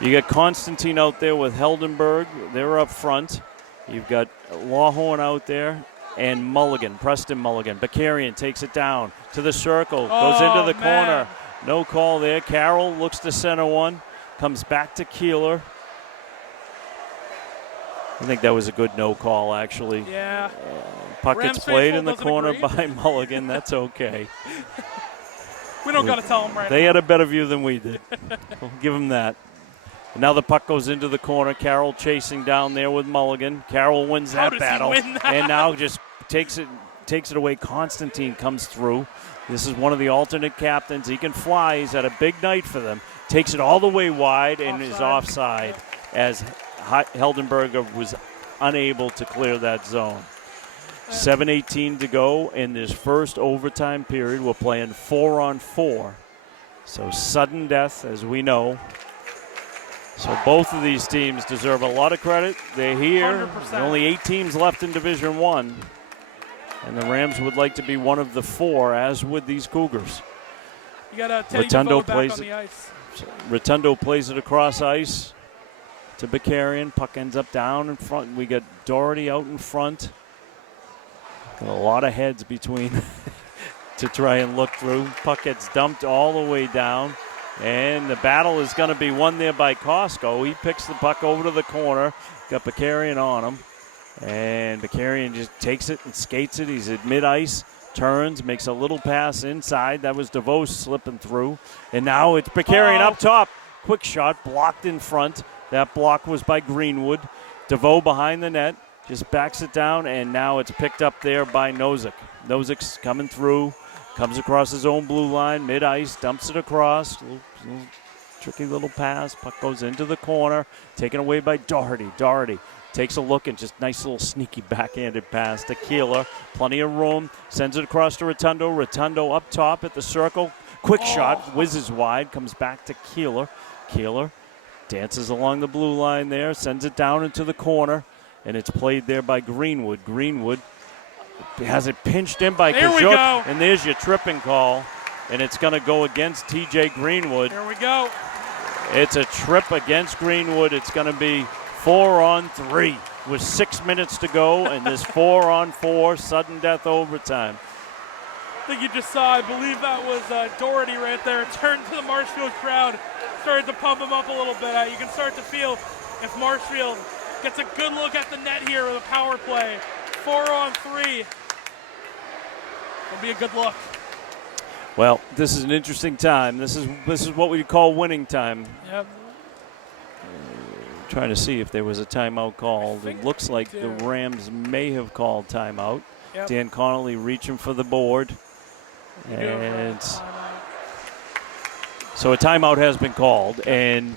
You got Constantine out there with Heldenberg. They're up front. You've got Lawhorn out there and Mulligan, Preston Mulligan. Bakarian takes it down to the circle, goes into the corner. No call there. Carroll looks to center one, comes back to Keeler. I think that was a good no call, actually. Yeah. Puck Rams gets played in the doesn't corner agree. by Mulligan. That's okay. We don't got to tell them right They now. had a better view than we did. We'll give them that. And now the puck goes into the corner. Carroll chasing down there with Mulligan. Carroll wins How that does he battle. win that? And now just takes it away. Constantine comes through. This is one of the alternate captains. He can fly. He's had a big night for them. Takes it all the way wide and is offside as Heldenberger was unable to clear that zone. 7:18 to go in this first overtime period. We're playing 4-on-4. So sudden death, as we know. So both of these teams deserve a lot of credit. They're here. 100%. There are only 8 teams left in Division I. And the Rams would like to be one of the 4, as would these Cougars. You got to Teddy Rotundo DeVoe back plays on the it. ice. Rotundo plays it across ice to Bakarian. Puck ends up down in front. We got Doherty out in front. Got a lot of heads between to try and look through. Puck gets dumped all the way down. And the battle is going to be won there by Costco. He picks the puck over to the corner. Got Bakarian on him. And Bakarian just takes it and skates it. He's at mid-ice, turns, makes a little pass inside. That was DeVoe slipping through. And now it's Bakarian up top. Quick shot, blocked in front. That block was by Greenwood. DeVoe behind the net, just backs it down, and now it's picked up there by Nozick. Nozik's coming through, comes across his own blue line, mid-ice, dumps it across. Little tricky little pass. Puck goes into the corner, taken away by Doherty. Doherty takes a look and just nice little sneaky backhanded pass to Keeler. Plenty of room, sends it across to Rotundo. Rotundo up top at the circle. Quick shot, whizzes wide, comes back to Keeler. Keeler dances along the blue line there, sends it down into the corner, and it's played there by Greenwood. Greenwood has it pinched in by There we Kajuk, go. and there's your tripping call, and it's going to go against TJ Greenwood. Here we go. It's a trip against Greenwood. It's going to be 4-on-3 with 6 minutes to go, and this 4-on-4 sudden death overtime. I think you just saw, I believe that was Doherty right there. Turned to the Marshfield crowd, started to pump him up a little bit. You can start to feel if Marshfield gets a good look at the net here with a power play. 4-on-3. It'll be a good look. Well, this is an interesting time. This is what we call winning time. Yep. Trying to see if there was a timeout called. It looks like the Rams may have called timeout. Yep. Dan Connolly reaching for the board. And so a timeout has been called, and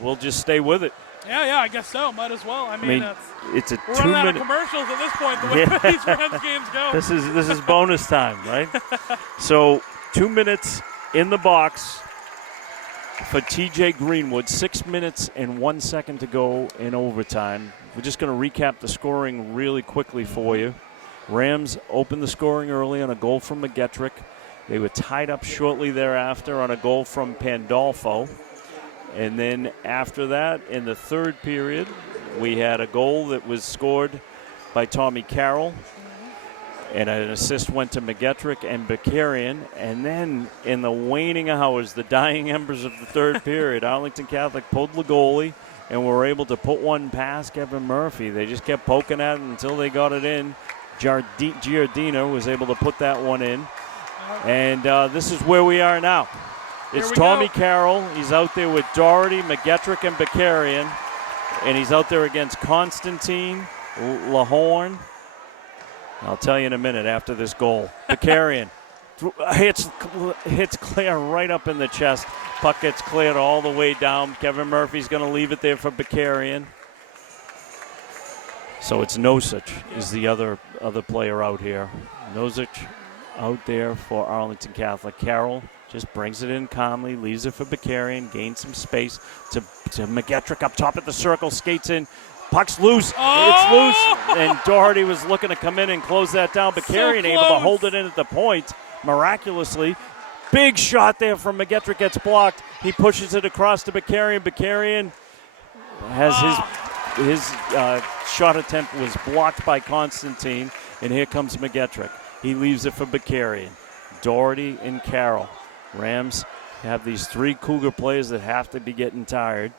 we'll just stay with it. Yeah, I guess so. Might as well. I mean it's a we're running out of 2-minute. commercials at this point, the way these Rams games go. This is bonus time, right? So 2 minutes in the box for TJ Greenwood. 6 minutes and 1 second to go in overtime. We're just going to recap the scoring really quickly for you. Rams opened the scoring early on a goal from McGettrick. They were tied up shortly thereafter on a goal from Pandolfo. And then after that, in the third period, we had a goal that was scored by Tommy Carroll. And an assist went to McGettrick and Bakarian. And then in the waning hours, the dying embers of the third period, Arlington Catholic pulled the goalie and were able to put one past Kevin Murphy. They just kept poking at it until they got it in. Giardino was able to put that one in. And this is where we are now. It's Here we Tommy go. Carroll. He's out there with Doherty, McGettrick, and Bakarian. And he's out there against Constantine, Lahorn. I'll tell you in a minute after this goal. Bakarian hits Claire right up in the chest. Puck gets cleared all the way down. Kevin Murphy's going to leave it there for Bakarian. So it's Nosich is the other player out here. Nosich out there for Arlington Catholic. Carroll just brings it in calmly, leaves it for Bakarian, gains some space to McGettrick up top at the circle, skates in. Puck's loose. Oh! It's loose. And Doherty was looking to come in and close that down. Bakarian able to hold it in at the point miraculously. Big shot there from McGettrick, gets blocked. He pushes it across to Bakarian. Bakarian has his shot attempt was blocked by Constantine, and here comes McGettrick. He leaves it for Bakarian. Doherty and Carroll. Rams have these 3 Cougar players that have to be getting tired.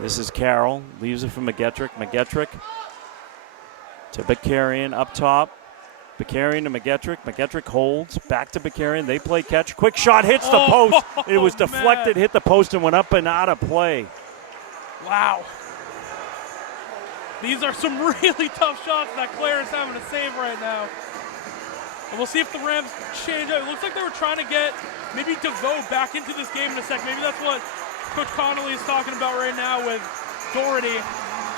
This is Carroll, leaves it for McGettrick. McGettrick to Bakarian up top. Bakarian to McGettrick. McGettrick holds, back to Bakarian. They play catch. Quick shot hits the post. It was deflected, hit the post, and went up and out of play. Wow. These are some really tough shots that Claire is having to save right now. And we'll see if the Rams change up. It looks like they were trying to get maybe DeVoe back into this game in a sec. Maybe that's what Coach Connolly is talking about right now with Doherty.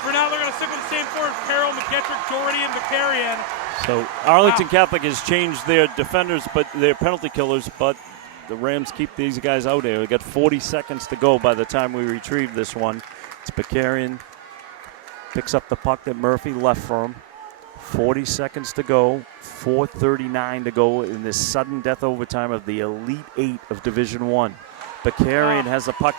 For now, they're going to stick with the same four: Carroll, McGettrick, Doherty, and Bakarian. So Arlington Catholic has changed their defenders, but their penalty killers, but the Rams keep these guys out here. We got 40 seconds to go by the time we retrieve this one. It's Bakarian. Picks up the puck that Murphy left for him. 40 seconds to go. 4:39 to go in this sudden death overtime of the Elite Eight of Division I. Bakarian has the puck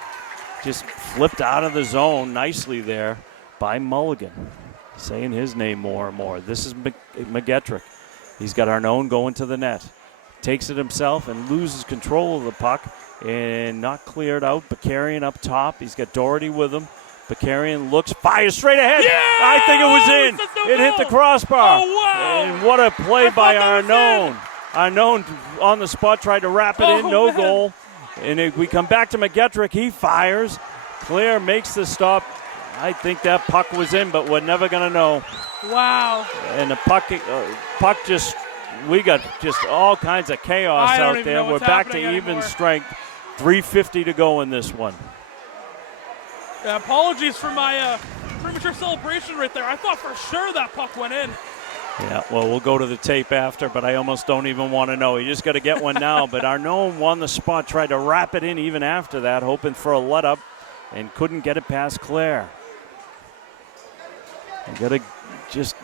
just flipped out of the zone nicely there by Mulligan. Saying his name more and more. This is McGettrick. He's got Arnone going to the net. Takes it himself and loses control of the puck and not cleared out. Bakarian up top. He's got Doherty with him. Bakarian looks, fires straight ahead. Yeah! I think it was in. It hit the crossbar. Oh, wow. And what a play by Arnone. Arnone on the spot tried to wrap it in. No goal. And if we come back to McGettrick, he fires. Claire makes the stop. I think that puck was in, but we're never going to know. Wow. And the puck just, we got just all kinds of chaos out there. We're back to even strength. 3:50 to go in this one. Yeah, apologies for my premature celebration right there. I thought for sure that puck went in. Yeah, well, we'll go to the tape after, but I almost don't even want to know. You just got to get one now. But Arnone won the spot, tried to wrap it in even after that, hoping for a let-up, and couldn't get it past Claire. You got to just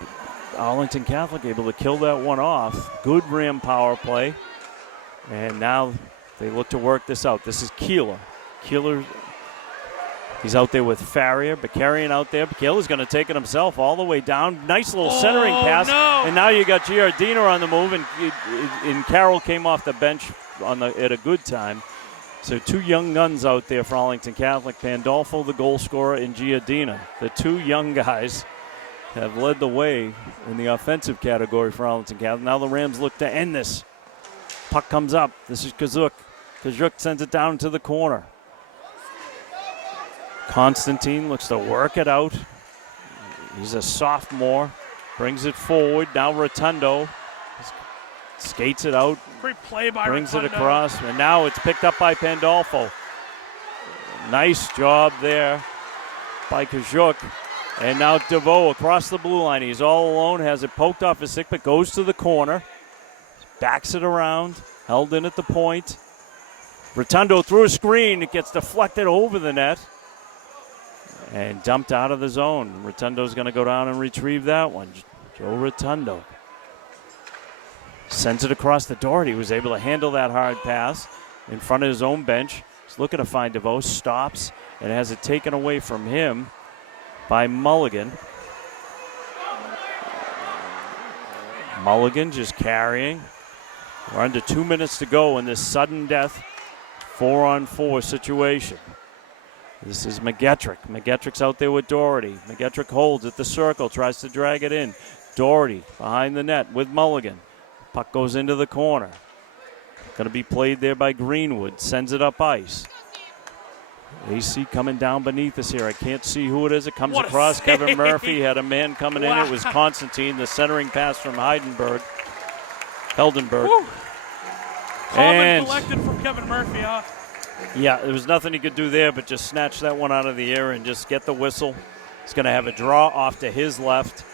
Arlington Catholic able to kill that one off. Good Ram power play. And now they look to work this out. This is Keeler. Keeler, he's out there with Farrier. Bakarian out there. Keeler's going to take it himself all the way down. Nice little centering pass. No. And now you got Giardino on the move, and Carroll came off the bench at a good time. So 2 young guns out there for Arlington Catholic. Pandolfo, the goal scorer, and Giardino. The 2 young guys have led the way in the offensive category for Arlington Catholic. Now the Rams look to end this. Puck comes up. This is Kazuk. Kazuk sends it down to the corner. Constantine looks to work it out. He's a sophomore. Brings it forward. Now Rotundo skates it out. Great play by Brings Rotundo. it across. And now it's picked up by Pandolfo. Nice job there by Kazuk. And now DeVoe across the blue line. He's all alone, has it poked off his stick, but goes to the corner. Backs it around, held in at the point. Rotundo through a screen. It gets deflected over the net and dumped out of the zone. Rotundo's going to go down and retrieve that one. Joe Rotundo sends it across the Doherty. He was able to handle that hard pass in front of his own bench. He's looking to find DeVoe, stops, and has it taken away from him by Mulligan. Mulligan just carrying. We're under 2 minutes to go in this sudden death 4-on-4 situation. This is McGettrick. McGettrick's out there with Doherty. McGettrick holds at the circle, tries to drag it in. Doherty behind the net with Mulligan. Puck goes into the corner. Going to be played there by Greenwood. Sends it up ice. AC coming down beneath us here. I can't see who it is. It comes across. Kevin Murphy had a man coming in. It was Constantine. The centering pass from Heldenberg. Calm and collected from Kevin Murphy, huh? Yeah, there was nothing he could do there but just snatch that one out of the air and just get the whistle. He's going to have a draw off to his left.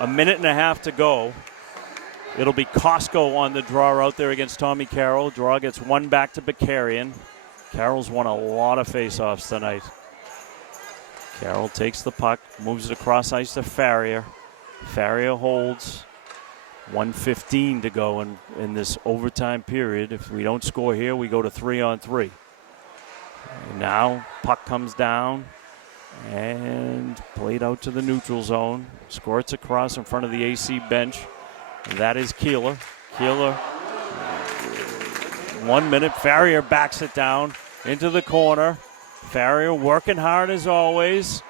A minute and a half to go. It'll be Costco on the draw out there against Tommy Carroll. Draw gets one back to Bakarian. Carroll's won a lot of face-offs tonight. Carroll takes the puck, moves it across ice to Farrier. Farrier holds. 1:15 to go in this overtime period. If we don't score here, we go to 3-on-3. Now, puck comes down and played out to the neutral zone. Squirts across in front of the AC bench. That is Keeler. Keeler, 1 minute. Farrier backs it down into the corner. Farrier working hard as always.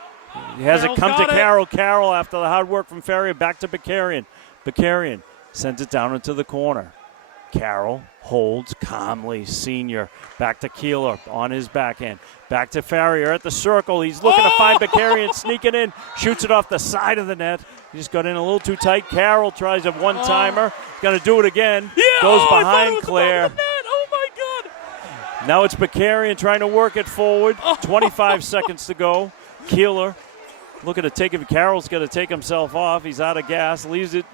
He has it come to Carroll. Carroll, after the hard work from Farrier, back to Bakarian. Bakarian sends it down into the corner. Carroll holds calmly. Senior back to Keeler on his backhand. Back to Farrier at the circle. He's looking to find Bakarian, sneaking in. Shoots it off the side of the net. He just got in a little too tight. Carroll tries a one-timer. Going to do it again. Yeah, goes behind Claire. Oh, my God. Now it's Bakarian trying to work it forward. 25 seconds to go. Keeler looking to take it. Carroll's going to take himself off. He's out of gas. Leaves it.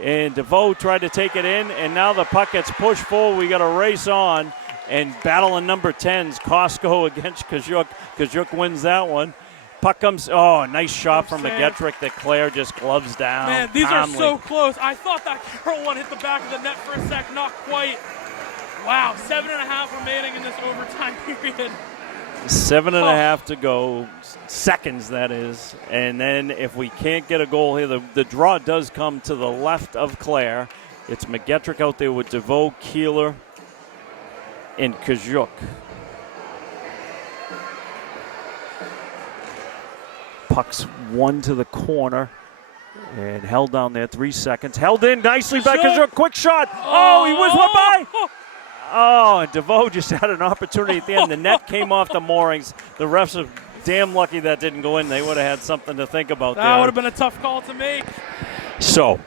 And DeVoe tried to take it in, and now the puck gets pushed forward. We got to race on and battle in number 10's Costco against Kajuk. Kajuk wins that one. Puck comes, nice shot from McGettrick that Claire just gloves down. Man, these calmly. are so close. I thought that Carroll one hit the back of the net for a sec, not quite. Wow, 7.5 remaining in this overtime period. 7.5 to go, seconds that is. And then if we can't get a goal here, the draw does come to the left of Claire. It's McGettrick out there with DeVoe, Keeler, and Kajuk. Puck's one to the corner and held down there 3 seconds. Held in nicely by Kajuk. Quick shot. Oh, he was one by. Oh, and DeVoe just had an opportunity at the end. The net came off the moorings. The refs are damn lucky that didn't go in. They would have had something to think about there. That would have been a tough call to make. So,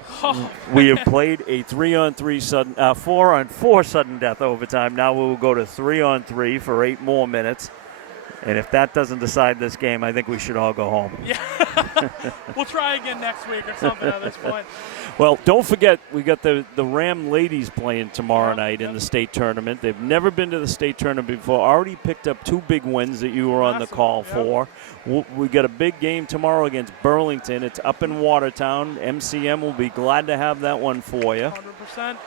we have played a 3-on-3 sudden, 4-on-4 sudden death overtime. Now we will go to 3-on-3 for 8 more minutes. And if that doesn't decide this game, I think we should all go home. Yeah. We'll try again next week or something at this point. Well, don't forget, we got the Ram ladies playing tomorrow night in the state tournament. They've never been to the state tournament before. Already picked up 2 big wins that you were on the call for. We got a big game tomorrow against Burlington. It's up in Watertown. MCM will be glad to have that one for you. 100%.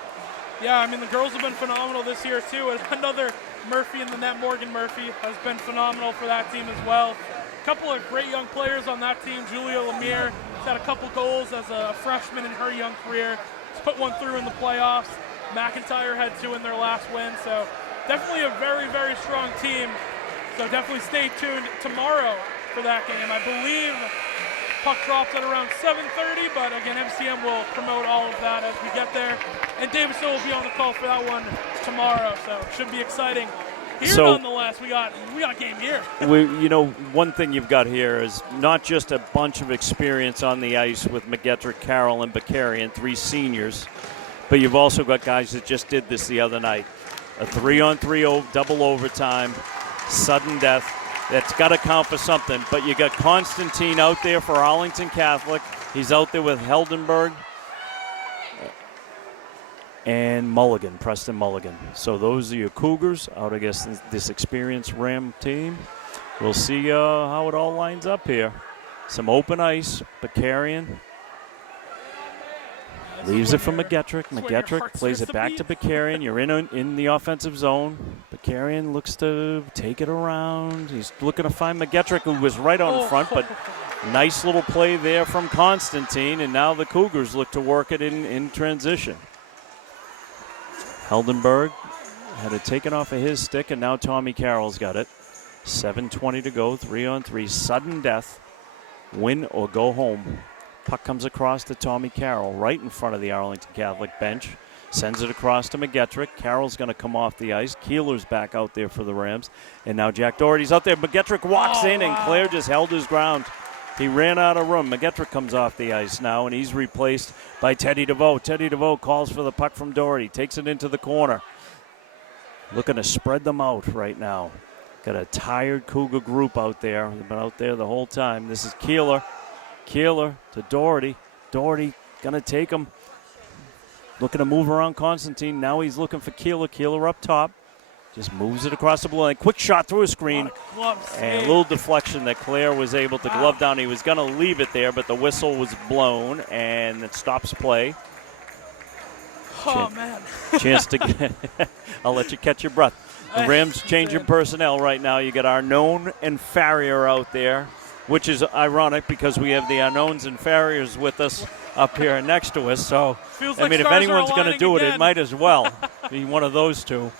Yeah, I mean, the girls have been phenomenal this year, too. And another Murphy in the net, Morgan Murphy, has been phenomenal for that team as well. A couple of great young players on that team. Julia Lemire has had a couple goals as a freshman in her young career. She's put one through in the playoffs. McIntyre had 2 in their last win. So definitely a very, very strong team. So definitely stay tuned tomorrow for that game. I believe puck drops at around 7:30, but again, MCM will promote all of that as we get there. And Davison will be on the call for that one tomorrow, so it should be exciting. Here, nonetheless, we got a game here. One thing you've got here is not just a bunch of experience on the ice with McGettrick, Carroll, and Bakarian, 3 seniors, but you've also got guys that just did this the other night. A 3-on-3 double overtime, sudden death. That's got to count for something. But you got Constantine out there for Arlington Catholic. He's out there with Heldenberg and Mulligan, Preston Mulligan. So those are your Cougars out against this experienced Ram team. We'll see how it all lines up here. Some open ice. Bakarian leaves it for McGettrick. McGettrick plays it back to Bakarian. You're in the offensive zone. Bakarian looks to take it around. He's looking to find McGettrick, who was right out in front, but nice little play there from Constantine, and now the Cougars look to work it in transition. Heldenberg had it taken off of his stick, and now Tommy Carroll's got it. 7:20 to go, 3-on-3, sudden death, win or go home. Puck comes across to Tommy Carroll right in front of the Arlington Catholic bench. Sends it across to McGettrick. Carroll's going to come off the ice. Keeler's back out there for the Rams. And now Jack Doherty's out there. McGettrick walks in, and Claire just held his ground. He ran out of room. McGettrick comes off the ice now, and he's replaced by Teddy DeVoe. Teddy DeVoe calls for the puck from Doherty. Takes it into the corner. Looking to spread them out right now. Got a tired Cougar group out there. They've been out there the whole time. This is Keeler. Keeler to Doherty. Doherty going to take him. Looking to move around Constantine. Now he's looking for Keeler. Keeler up top. Just moves it across the blue line. Quick shot through a screen. And a little deflection that Claire was able to glove down. He was going to leave it there, but the whistle was blown, and it stops play. Oh, man. Chance to get I'll let you catch your breath. The Rams changing personnel right now. You got Arnone and Farrier out there, which is ironic because we have the Arnones and Farriers with us up here next to us. So, Feels I like mean, if stars anyone's are going to do aligning it, it again. might as well be one of those two.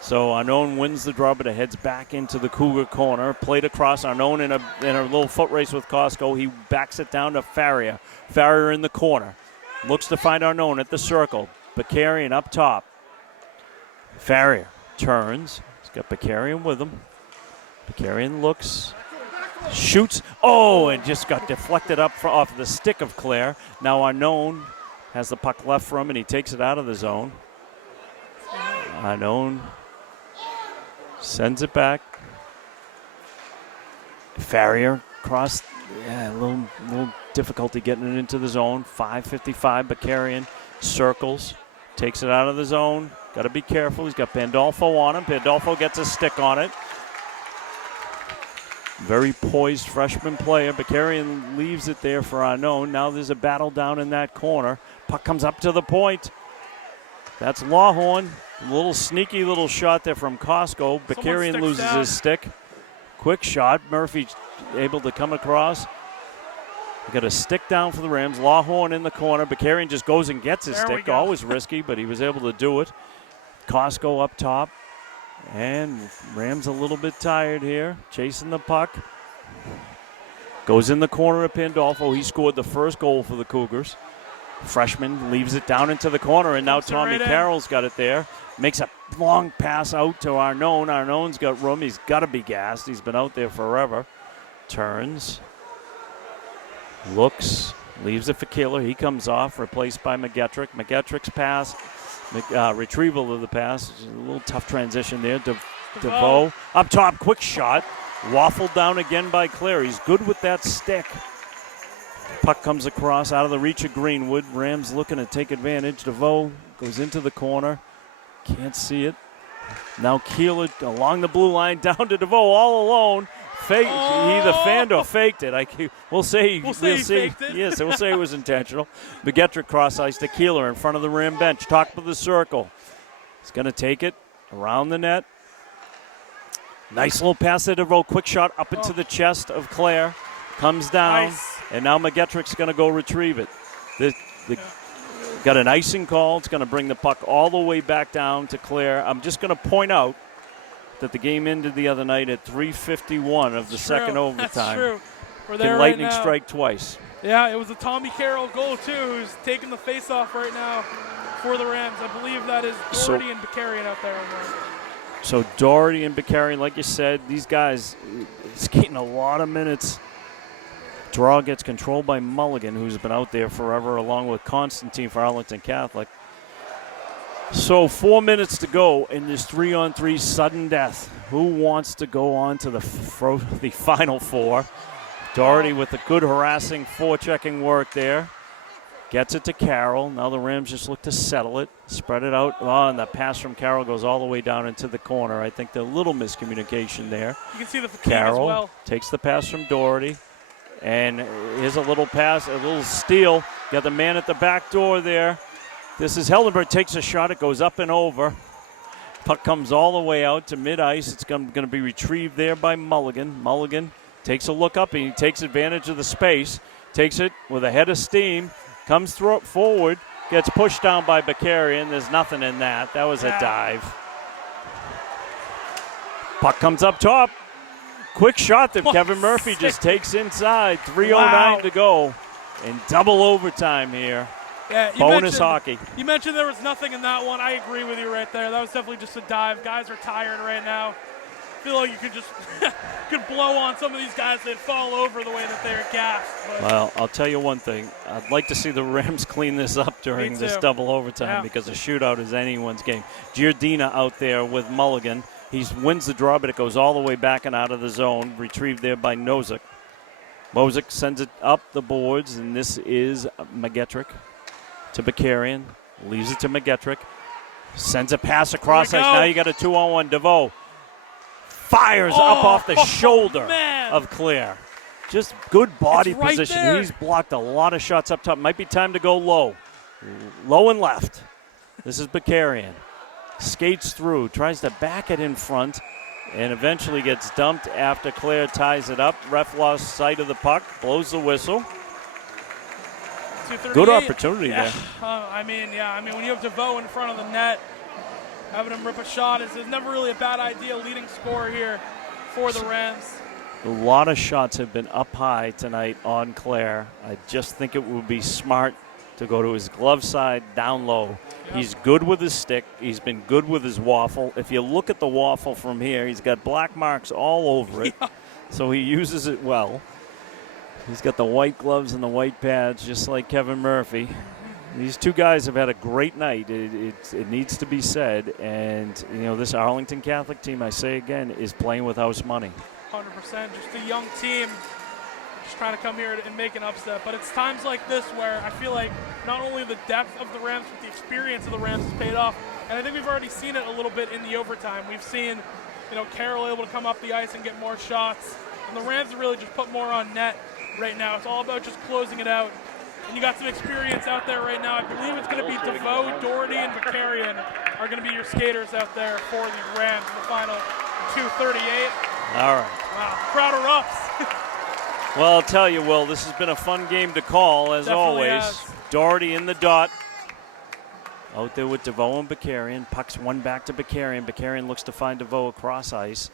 So Arnone wins the draw, but it heads back into the Cougar corner. Played across. Arnone in a little foot race with Costco. He backs it down to Farrier. Farrier in the corner. Looks to find Arnone at the circle. Bakarian up top. Farrier turns. He's got Bakarian with him. Bakarian looks. Shoots. Oh, and just got deflected up off the stick of Claire. Now Arnone has the puck left for him, and he takes it out of the zone. Arnone sends it back. Farrier crossed. Yeah, a little difficulty getting it into the zone. 5:55. Bakarian circles. Takes it out of the zone. Got to be careful. He's got Pandolfo on him. Pandolfo gets a stick on it. Very poised freshman player. Bakarian leaves it there for Arnone. Now there's a battle down in that corner. Puck comes up to the point. That's Lawhorn. A little sneaky little shot there from Costco. Bakarian loses down. his stick. Quick shot. Murphy able to come across. We got a stick down for the Rams. Lawhorn in the corner. Bakarian just goes and gets his stick. Always risky, but he was able to do it. Costco up top. And Rams a little bit tired here. Chasing the puck. Goes in the corner of Pandolfo. He scored the first goal for the Cougars. Freshman leaves it down into the corner, and now Tommy Carroll's got it there. Makes a long pass out to Arnone. Arnone's got room. He's got to be gassed. He's been out there forever. Turns. Looks. Leaves it for Keeler. He comes off, replaced by McGettrick. McGettrick's pass. Retrieval of the pass. A little tough transition there. DeVoe. Up top, quick shot. Waffled down again by Claire. He's good with that stick. Puck comes across out of the reach of Greenwood. Rams looking to take advantage. DeVoe goes into the corner. Can't see it. Now Keeler along the blue line, down to DeVoe all alone. He either fanned or faked it. We'll see. We'll see. Yes, we'll say it was intentional. McGettrick cross ice to Keeler in front of the Ram bench. Top of the circle. He's going to take it around the net. Nice little pass to DeVoe. Quick shot up into the chest of Claire. Comes down. Nice. And now McGettrick's going to go retrieve it. Got an icing call. It's going to bring the puck all the way back down to Claire. I'm just going to point out that the game ended the other night at 3:51 of the second overtime. That's true. We're there Can right lightning now. strike twice? Yeah, it was a Tommy Carroll goal, too, who's taking the face-off right now for the Rams. I believe that is Doherty and Bakarian out there. So Doherty and Bakarian, like you said, these guys skating a lot of minutes. Draw gets controlled by Mulligan, who's been out there forever, along with Constantine for Arlington Catholic. So 4 minutes to go in this 3-on-3 sudden death. Who wants to go on to the final four? Doherty with a good harassing forechecking work there. Gets it to Carroll. Now the Rams just look to settle it. Spread it out. Oh, and the pass from Carroll goes all the way down into the corner. I think the little miscommunication there. You can see the fatigue Carroll as well. Takes the pass from Doherty. And here's a little pass, a little steal. Got the man at the back door there. This is Heldenberg takes a shot. It goes up and over. Puck comes all the way out to mid-ice. It's going to be retrieved there by Mulligan. Mulligan takes a look up, and he takes advantage of the space. Takes it with a head of steam. Comes through forward. Gets pushed down by Bakarian. There's nothing in that. That was a dive. Puck comes up top. Quick shot that Kevin Murphy just takes inside. 3:09 to go in double overtime here. Yeah, Bonus hockey. You mentioned there was nothing in that one. I agree with you right there. That was definitely just a dive. Guys are tired right now. I feel like you could just could blow on some of these guys that fall over the way that they're gassed. But Well, I'll tell you one thing. I'd like to see the Rams clean this up during this double overtime because a shootout is anyone's game. Giardina out there with Mulligan. He wins the draw, but it goes all the way back and out of the zone. Retrieved there by Nozick. Mozick sends it up the boards, and this is McGettrick to Bakarian. Leaves it to McGettrick. Sends a pass across ice. Now you got a 2-on-1. DeVoe fires up off the shoulder of Claire. Just good body position. There. He's blocked a lot of shots up top. Might be time to go low. Low and left. This is Bakarian. Skates through, tries to back it in front, and eventually gets dumped after Claire ties it up. Ref lost sight of the puck, blows the whistle. Good opportunity there. I mean, when you have DeVoe in front of the net, having him rip a shot is never really a bad idea. Leading scorer here for the Rams. A lot of shots have been up high tonight on Claire. I just think it would be smart to go to his glove side, down low. Yep. He's good with his stick. He's been good with his waffle. If you look at the waffle from here, he's got black marks all over it, so he uses it well. He's got the white gloves and the white pads, just like Kevin Murphy. These two guys have had a great night. It needs to be said. And, this Arlington Catholic team, I say again, is playing with house money. 100%. Just a young team just trying to come here and make an upset. But it's times like this where I feel like not only the depth of the Rams, but the experience of the Rams has paid off. And I think we've already seen it a little bit in the overtime. We've seen, Carroll able to come up the ice and get more shots. And the Rams have really just put more on net right now. It's all about just closing it out. And you got some experience out there right now. I believe it's going to be DeVoe, Doherty, and Bakarian are going to be your skaters out there for the Rams in the final 2:38. All right. Wow, crowd erupts. Well, I'll tell you, Will, this has been a fun game to call, as Definitely always. has. Doherty in the dot. Out there with DeVoe and Bakarian. Pucks one back to Bakarian. Bakarian looks to find DeVoe across ice.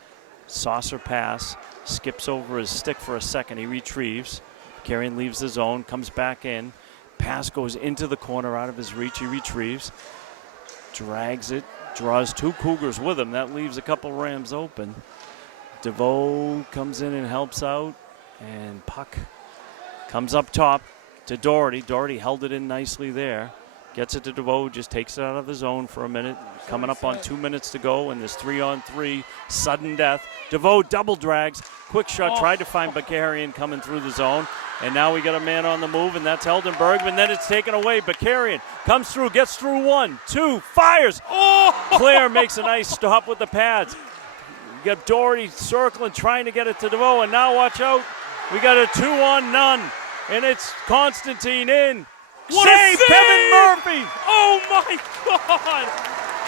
Saucer pass. Skips over his stick for a second. He retrieves. Bakarian leaves the zone, comes back in. Pass goes into the corner, out of his reach. He retrieves. Drags it. Draws two Cougars with him. That leaves a couple Rams open. DeVoe comes in and helps out. And puck comes up top to Doherty. Doherty held it in nicely there. Gets it to DeVoe, just takes it out of the zone for a minute. Coming up on 2 minutes to go in this 3-on-3 sudden death. DeVoe double drags. Quick shot, tried to find Bakarian coming through the zone. And now we got a man on the move, and that's Heldenberg. And then it's taken away. Bakarian comes through, gets through 1, 2, fires. Claire makes a nice stop with the pads. You got Doherty circling, trying to get it to DeVoe. And now watch out. We got a 2-on-none. And it's Constantine in. What a save! Kevin Murphy! Oh my God!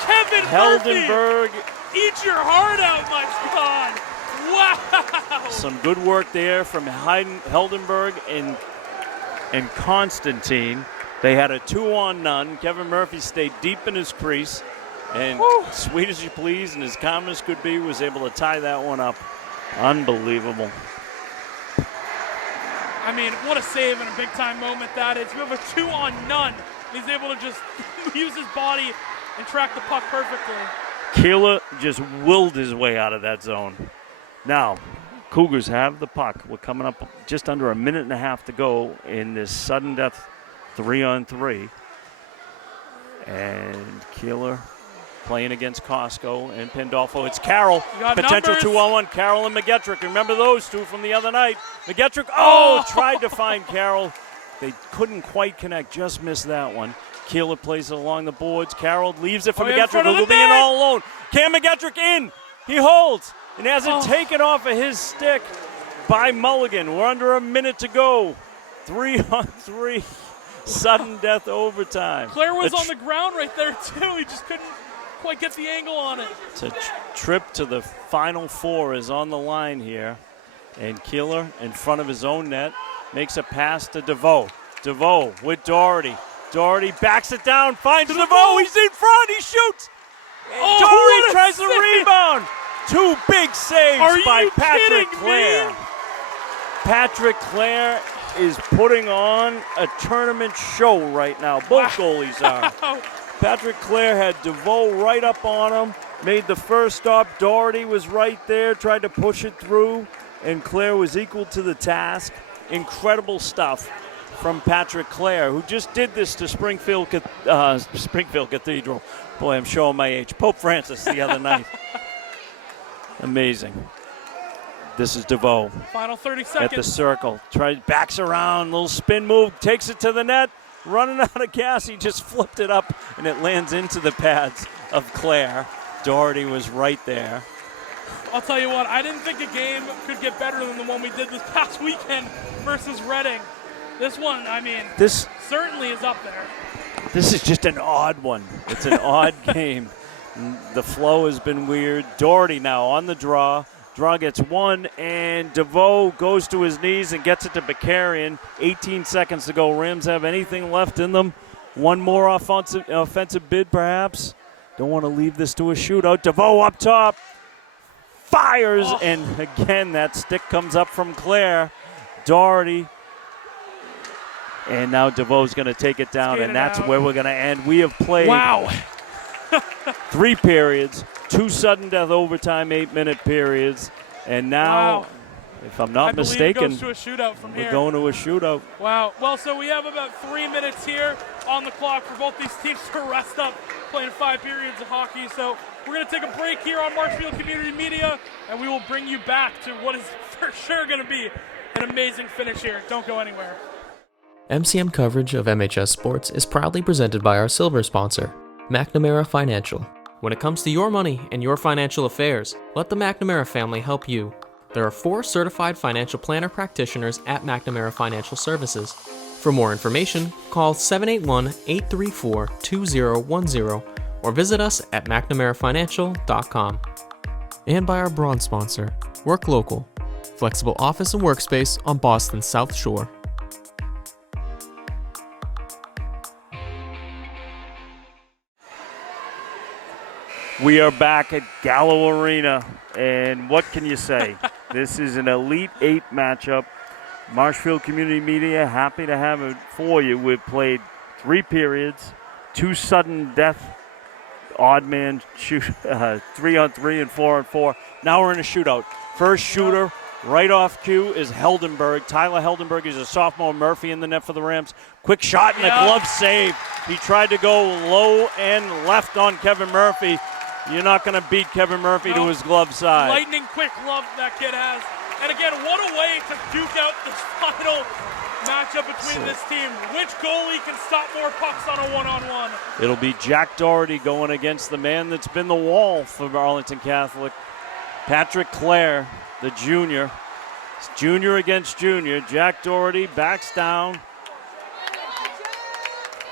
Kevin Heldenberg. Murphy! Eat your heart out, my God! Wow! Some good work there from Heldenberg and Constantine. They had a 2-on-none. Kevin Murphy stayed deep in his crease. And sweet as you please and as calm as could be, was able to tie that one up. Unbelievable. I mean, what a save and a big-time moment that is. We have a 2-on-none. He's able to just use his body and track the puck perfectly. Keeler just willed his way out of that zone. Now, Cougars have the puck. We're coming up just under a minute and a half to go in this sudden death 3-on-3. And Keeler playing against Costco and Pandolfo. It's Carroll. Potential numbers. 2-on-1. Carroll and McGettrick. Remember those two from the other night. McGettrick, tried to find Carroll. They couldn't quite connect. Just missed that one. Keeler plays it along the boards. Carroll leaves it for McGettrick, who will be in all alone. Cam McGettrick in. He holds and has it taken off of his stick by Mulligan. We're under a minute to go. 3-on-3. Sudden death overtime. Claire was on the ground right there, too. He just couldn't quite get the angle on it. It's a trip to the Final Four is on the line here. And Keeler in front of his own net makes a pass to DeVoe. DeVoe with Doherty. Doherty backs it down, finds DeVoe. He's in front. He shoots. Doherty tries the rebound. Two big saves by Patrick Clare. Patrick Clare is putting on a tournament show right now. Both goalies are. Patrick Clare had DeVoe right up on him, made the first stop. Doherty was right there, tried to push it through, and Clare was equal to the task. Incredible stuff from Patrick Clare, who just did this to Springfield Cathedral. Boy, I'm showing my age. Pope Francis the other night. Amazing. This is DeVoe. Final 30 seconds. At the circle. Backs around, little spin move, takes it to the net. Running out of gas, he just flipped it up, and it lands into the pads of Clare. Doherty was right there. I'll tell you what, I didn't think a game could get better than the one we did this past weekend versus Reading. This one, I mean, this certainly is up there. This is just an odd one. It's an odd game. The flow has been weird. Doherty now on the draw. Draw gets one, and DeVoe goes to his knees and gets it to Bakarian. 18 seconds to go. Rams have anything left in them? One more offensive bid, perhaps? Don't want to leave this to a shootout. DeVoe up top. Fires, and again, that stick comes up from Clare. Doherty. And now DeVoe's going to take it down, and that's where we're going to end. We have played 3 periods, 2 sudden death overtime 8-minute periods, and now, if I'm not mistaken, it goes to a shootout from here. We're going to a shootout. Wow. Well, so we have about 3 minutes here on the clock for both these teams to rest up playing 5 periods of hockey. So we're going to take a break here on Marshfield Community Media, and we will bring you back to what is for sure going to be an amazing finish here. Don't go anywhere. MCM coverage of MHS Sports is proudly presented by our silver sponsor, McNamara Financial. When it comes to your money and your financial affairs, let the McNamara family help you. There are 4 certified financial planner practitioners at McNamara Financial Services. For more information, call 781-834-2010 or visit us at mcnamarafinancial.com. And by our bronze sponsor, Work Local, flexible office and workspace on Boston's South Shore. We are back at Gallo Arena, and what can you say? This is an Elite 8 matchup. Marshfield Community Media, happy to have it for you. We've played 3 periods, 2 sudden death, odd man shoot, 3-on-3 and 4-on-4. Now we're in a shootout. First shooter right off cue is Heldenberg. Tyler Heldenberg is a sophomore. Murphy in the net for the Rams. Quick shot and a glove save. He tried to go low and left on Kevin Murphy. You're not going to beat Kevin Murphy to his glove side. Lightning quick glove that kid has. And again, what a way to duke out this final matchup between this team. Which goalie can stop more pucks on a one-on-one? It'll be Jack Doherty going against the man that's been the wall for Arlington Catholic. Patrick Clare, the junior. It's junior against junior. Jack Doherty backs down.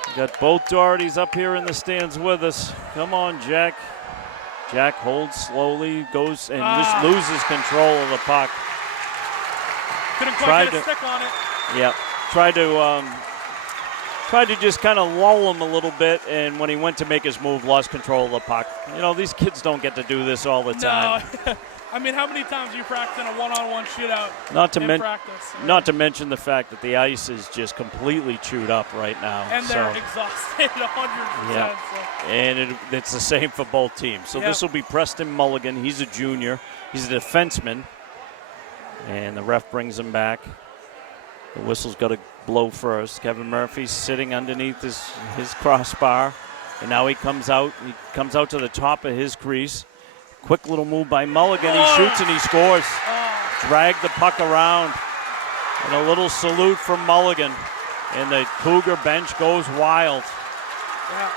We got both Dohertys up here in the stands with us. Come on, Jack. Jack holds slowly, goes and just loses control of the puck. Couldn't quite get a stick on it. Yeah, tried to just kind of lull him a little bit, and when he went to make his move, lost control of the puck. You know, these kids don't get to do this all the time. No. I mean, how many times do you practice in a one-on-one shootout practice? Not to mention the fact that the ice is just completely chewed up right now. And they're exhausted 100%. Yeah. So. And it's the same for both teams. So this will be Preston Mulligan. He's a junior. He's a defenseman. And the ref brings him back. The whistle's got to blow first. Kevin Murphy's sitting underneath his crossbar. And now he comes out. He comes out to the top of his crease. Quick little move by Mulligan. He shoots and he scores. Drag the puck around. And a little salute from Mulligan. And the Cougar bench goes wild. Yeah,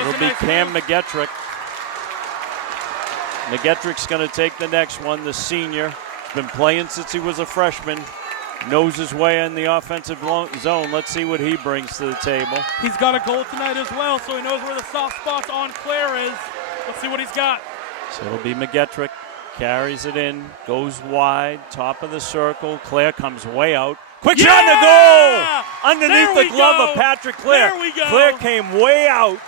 it'll be Cam McGettrick. McGettrick's going to take the next one, the senior. He's been playing since he was a freshman. Knows his way in the offensive zone. Let's see what he brings to the table. He's got a goal tonight as well, so he knows where the soft spots on Clare is. Let's see what he's got. So it'll be McGettrick. Carries it in, goes wide, top of the circle. Clare comes way out. Quick shot and a goal! Underneath the glove of Patrick Clare. There we go. Clare came way out.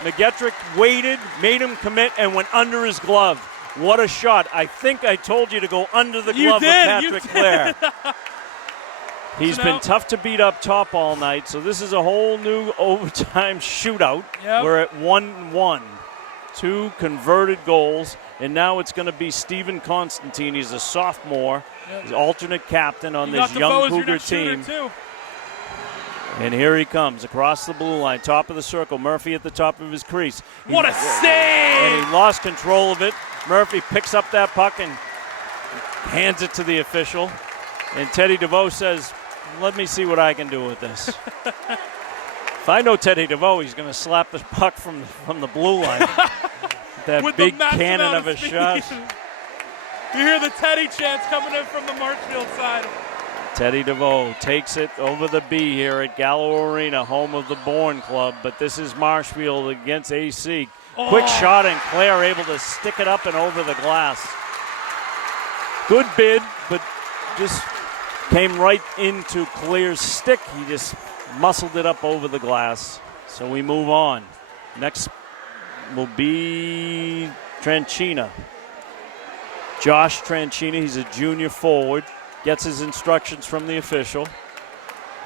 McGettrick waited, made him commit, and went under his glove. What a shot. I think I told you to go under the glove of Patrick Clare. He's been tough to beat up top all night, so this is a whole new overtime shootout. Yep. We're at 1-1. 2 converted goals, and now it's going to be Steven Constantine. He's a sophomore. Yep. He's alternate captain on this young Cougar team. And here he comes across the blue line, top of the circle. Murphy at the top of his crease. What a save! And he lost control of it. Murphy picks up that puck and hands it to the official. And Teddy DeVoe says, let me see what I can do with this. If I know Teddy DeVoe, he's going to slap the puck from the blue line. That with big cannon of a shot. You hear the Teddy chants coming in from the Marshfield side. Teddy DeVoe takes it over the B here at Gallo Arena, home of the Bourne Club. But this is Marshfield against AC. Quick shot, and Claire able to stick it up and over the glass. Good bid, but just came right into Claire's stick. He just muscled it up over the glass. So we move on. Next will be Tranchina. Josh Tranchina, he's a junior forward. Gets his instructions from the official.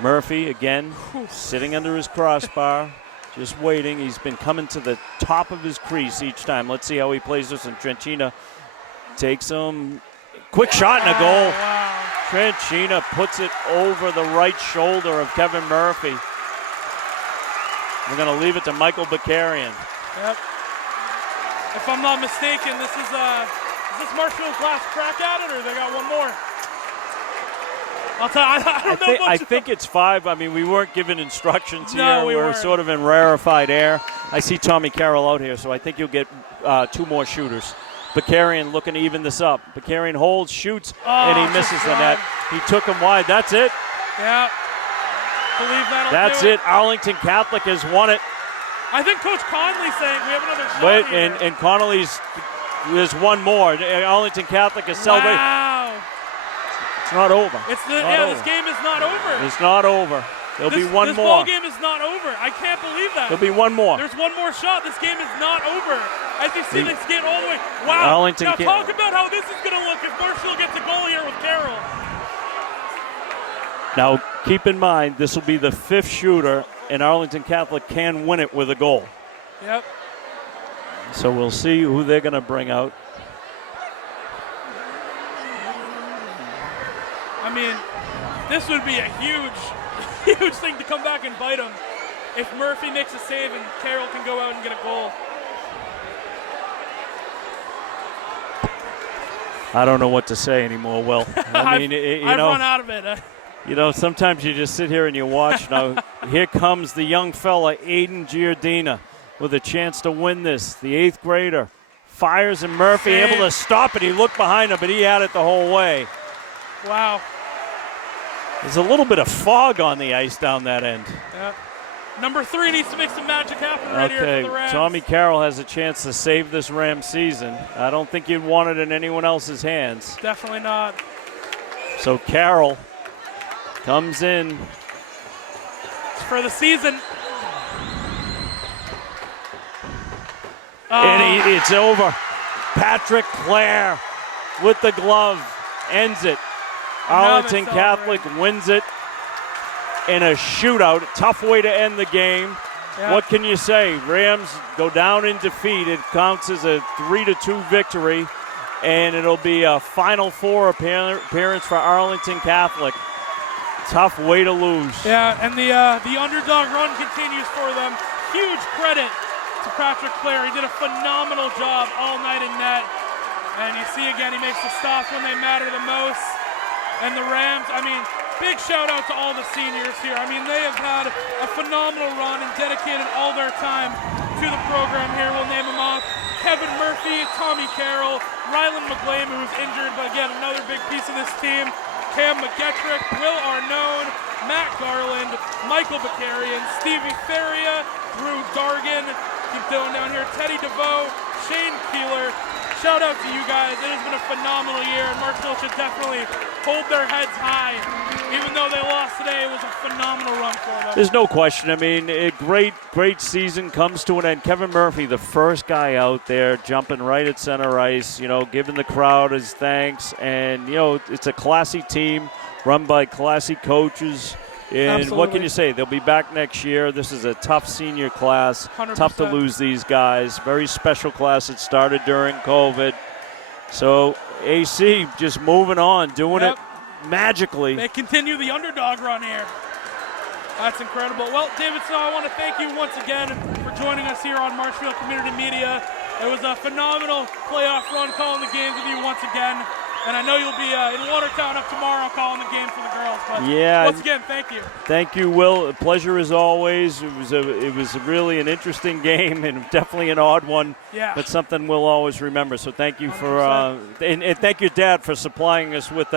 Murphy, again, sitting under his crossbar, just waiting. He's been coming to the top of his crease each time. Let's see how he plays this. And Tranchina takes him. Quick shot and a goal. Wow. Tranchina puts it over the right shoulder of Kevin Murphy. We're going to leave it to Michael Bakarian. Yep. If I'm not mistaken, this is this Marshfield's last crack at it, or they got one more? I'll tell you, I don't know. I think it's 5. I mean, we weren't given instructions here. No, we We're weren't. sort of in rarefied air. I see Tommy Carroll out here, so I think you'll get 2 more shooters. Bakarian looking to even this up. Bakarian holds, shoots, and he misses the net. He took him wide. That's it. Yeah. Believe that'll That's do it. Arlington Catholic has won it. I think Coach Conley's saying we have another shot Wait, here. and Connolly's, there's one more. Arlington Catholic is celebrating. Wow. It's not over. This game is not over. It's not over. There'll be one this more. ball game is not over. I can't believe that. There'll be one more. There's one more shot. This game is not over. As you see, they skate all the way. Wow. Arlington now talk about how this is going to look if Marshall gets a goal here with Carroll. Now, keep in mind, this will be the 5th shooter, and Arlington Catholic can win it with a goal. Yep. So we'll see who they're going to bring out. I mean, this would be a huge thing to come back and bite them if Murphy makes a save and Carroll can go out and get a goal. I don't know what to say anymore, Will. I mean, I've run out of it. You know, sometimes you just sit here and you watch. Now, here comes the young fella, Aiden Giardina, with a chance to win this. The 8th grader fires, and Murphy able to stop it. He looked behind him, but he had it the whole way. Wow. There's a little bit of fog on the ice down that end. Yep. Number 3 needs to make some magic happen right here for the Rams. Tommy Carroll has a chance to save this Rams season. I don't think you'd want it in anyone else's hands. Definitely not. So Carroll comes in. It's for the season. And it's over. Patrick Clare with the glove ends it. Arlington Catholic wins it in a shootout. Tough way to end the game. Yep. What can you say? Rams go down in defeat. It counts as a 3-2 victory, and it'll be a Final Four appearance for Arlington Catholic. Tough way to lose. Yeah, and the underdog run continues for them. Huge credit to Patrick Clare. He did a phenomenal job all night in net. And you see again, he makes the stops when they matter the most. And the Rams, I mean, big shout out to all the seniors here. I mean, they have had a phenomenal run and dedicated all their time to the program here. We'll name them off. Kevin Murphy, Tommy Carroll, Rylan McGlame, who's injured, but again, another big piece of this team. Cam McGettrick, Will Arnone, Matt Garland, Michael Bakarian, Stevie Feria, Drew Dargan, keep going down here, Teddy DeVoe, Shane Keeler. Shout out to you guys. It has been a phenomenal year, and Marshall should definitely hold their heads high. Even though they lost today, it was a phenomenal run for them. There's no question. I mean, a great season comes to an end. Kevin Murphy, the first guy out there, jumping right at center ice, you know, giving the crowd his thanks. And, you know, it's a classy team. run by classy coaches. And Absolutely. what can you say? They'll be back next year. This is a tough senior class. 100%. Tough to lose these guys. Very special class that started during COVID. So AC just moving on, doing it magically. They continue the underdog run here. That's incredible. Well, David Snow, I want to thank you once again for joining us here on Marshfield Community Media. It was a phenomenal playoff run calling the games with you once again. And I know you'll be in Watertown up tomorrow calling the game for the girls. But yeah. Once again, thank you. Thank you, Will. A pleasure as always. It was really an interesting game and definitely an odd one, but something we'll always remember. So thank you for and thank your dad for supplying us with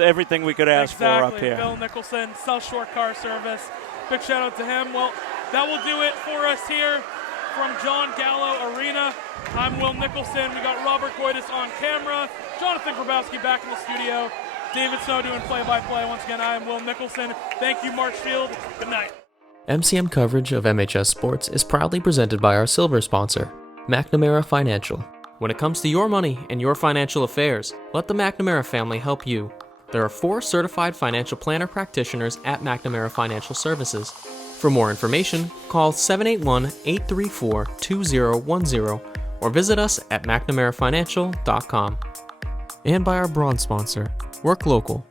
everything we could ask for up here. Bill Nicholson, South Shore Car Service. Big shout out to him. Well, that will do it for us here from John Gallo Arena. I'm Will Nicholson. We got Robert Goitis on camera. Jonathan Grabowski back in the studio. David Snow doing play-by-play. Once again, I am Will Nicholson. Thank you, Marshfield. Good night. MCM coverage of MHS Sports is proudly presented by our silver sponsor, McNamara Financial. When it comes to your money and your financial affairs, let the McNamara family help you. There are 4 certified financial planner practitioners at McNamara Financial Services. For more information, call 781-834-2010 or visit us at mcnamarafinancial.com. And by our bronze sponsor, Work Local,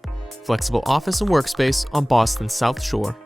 flexible office and workspace on Boston's South Shore.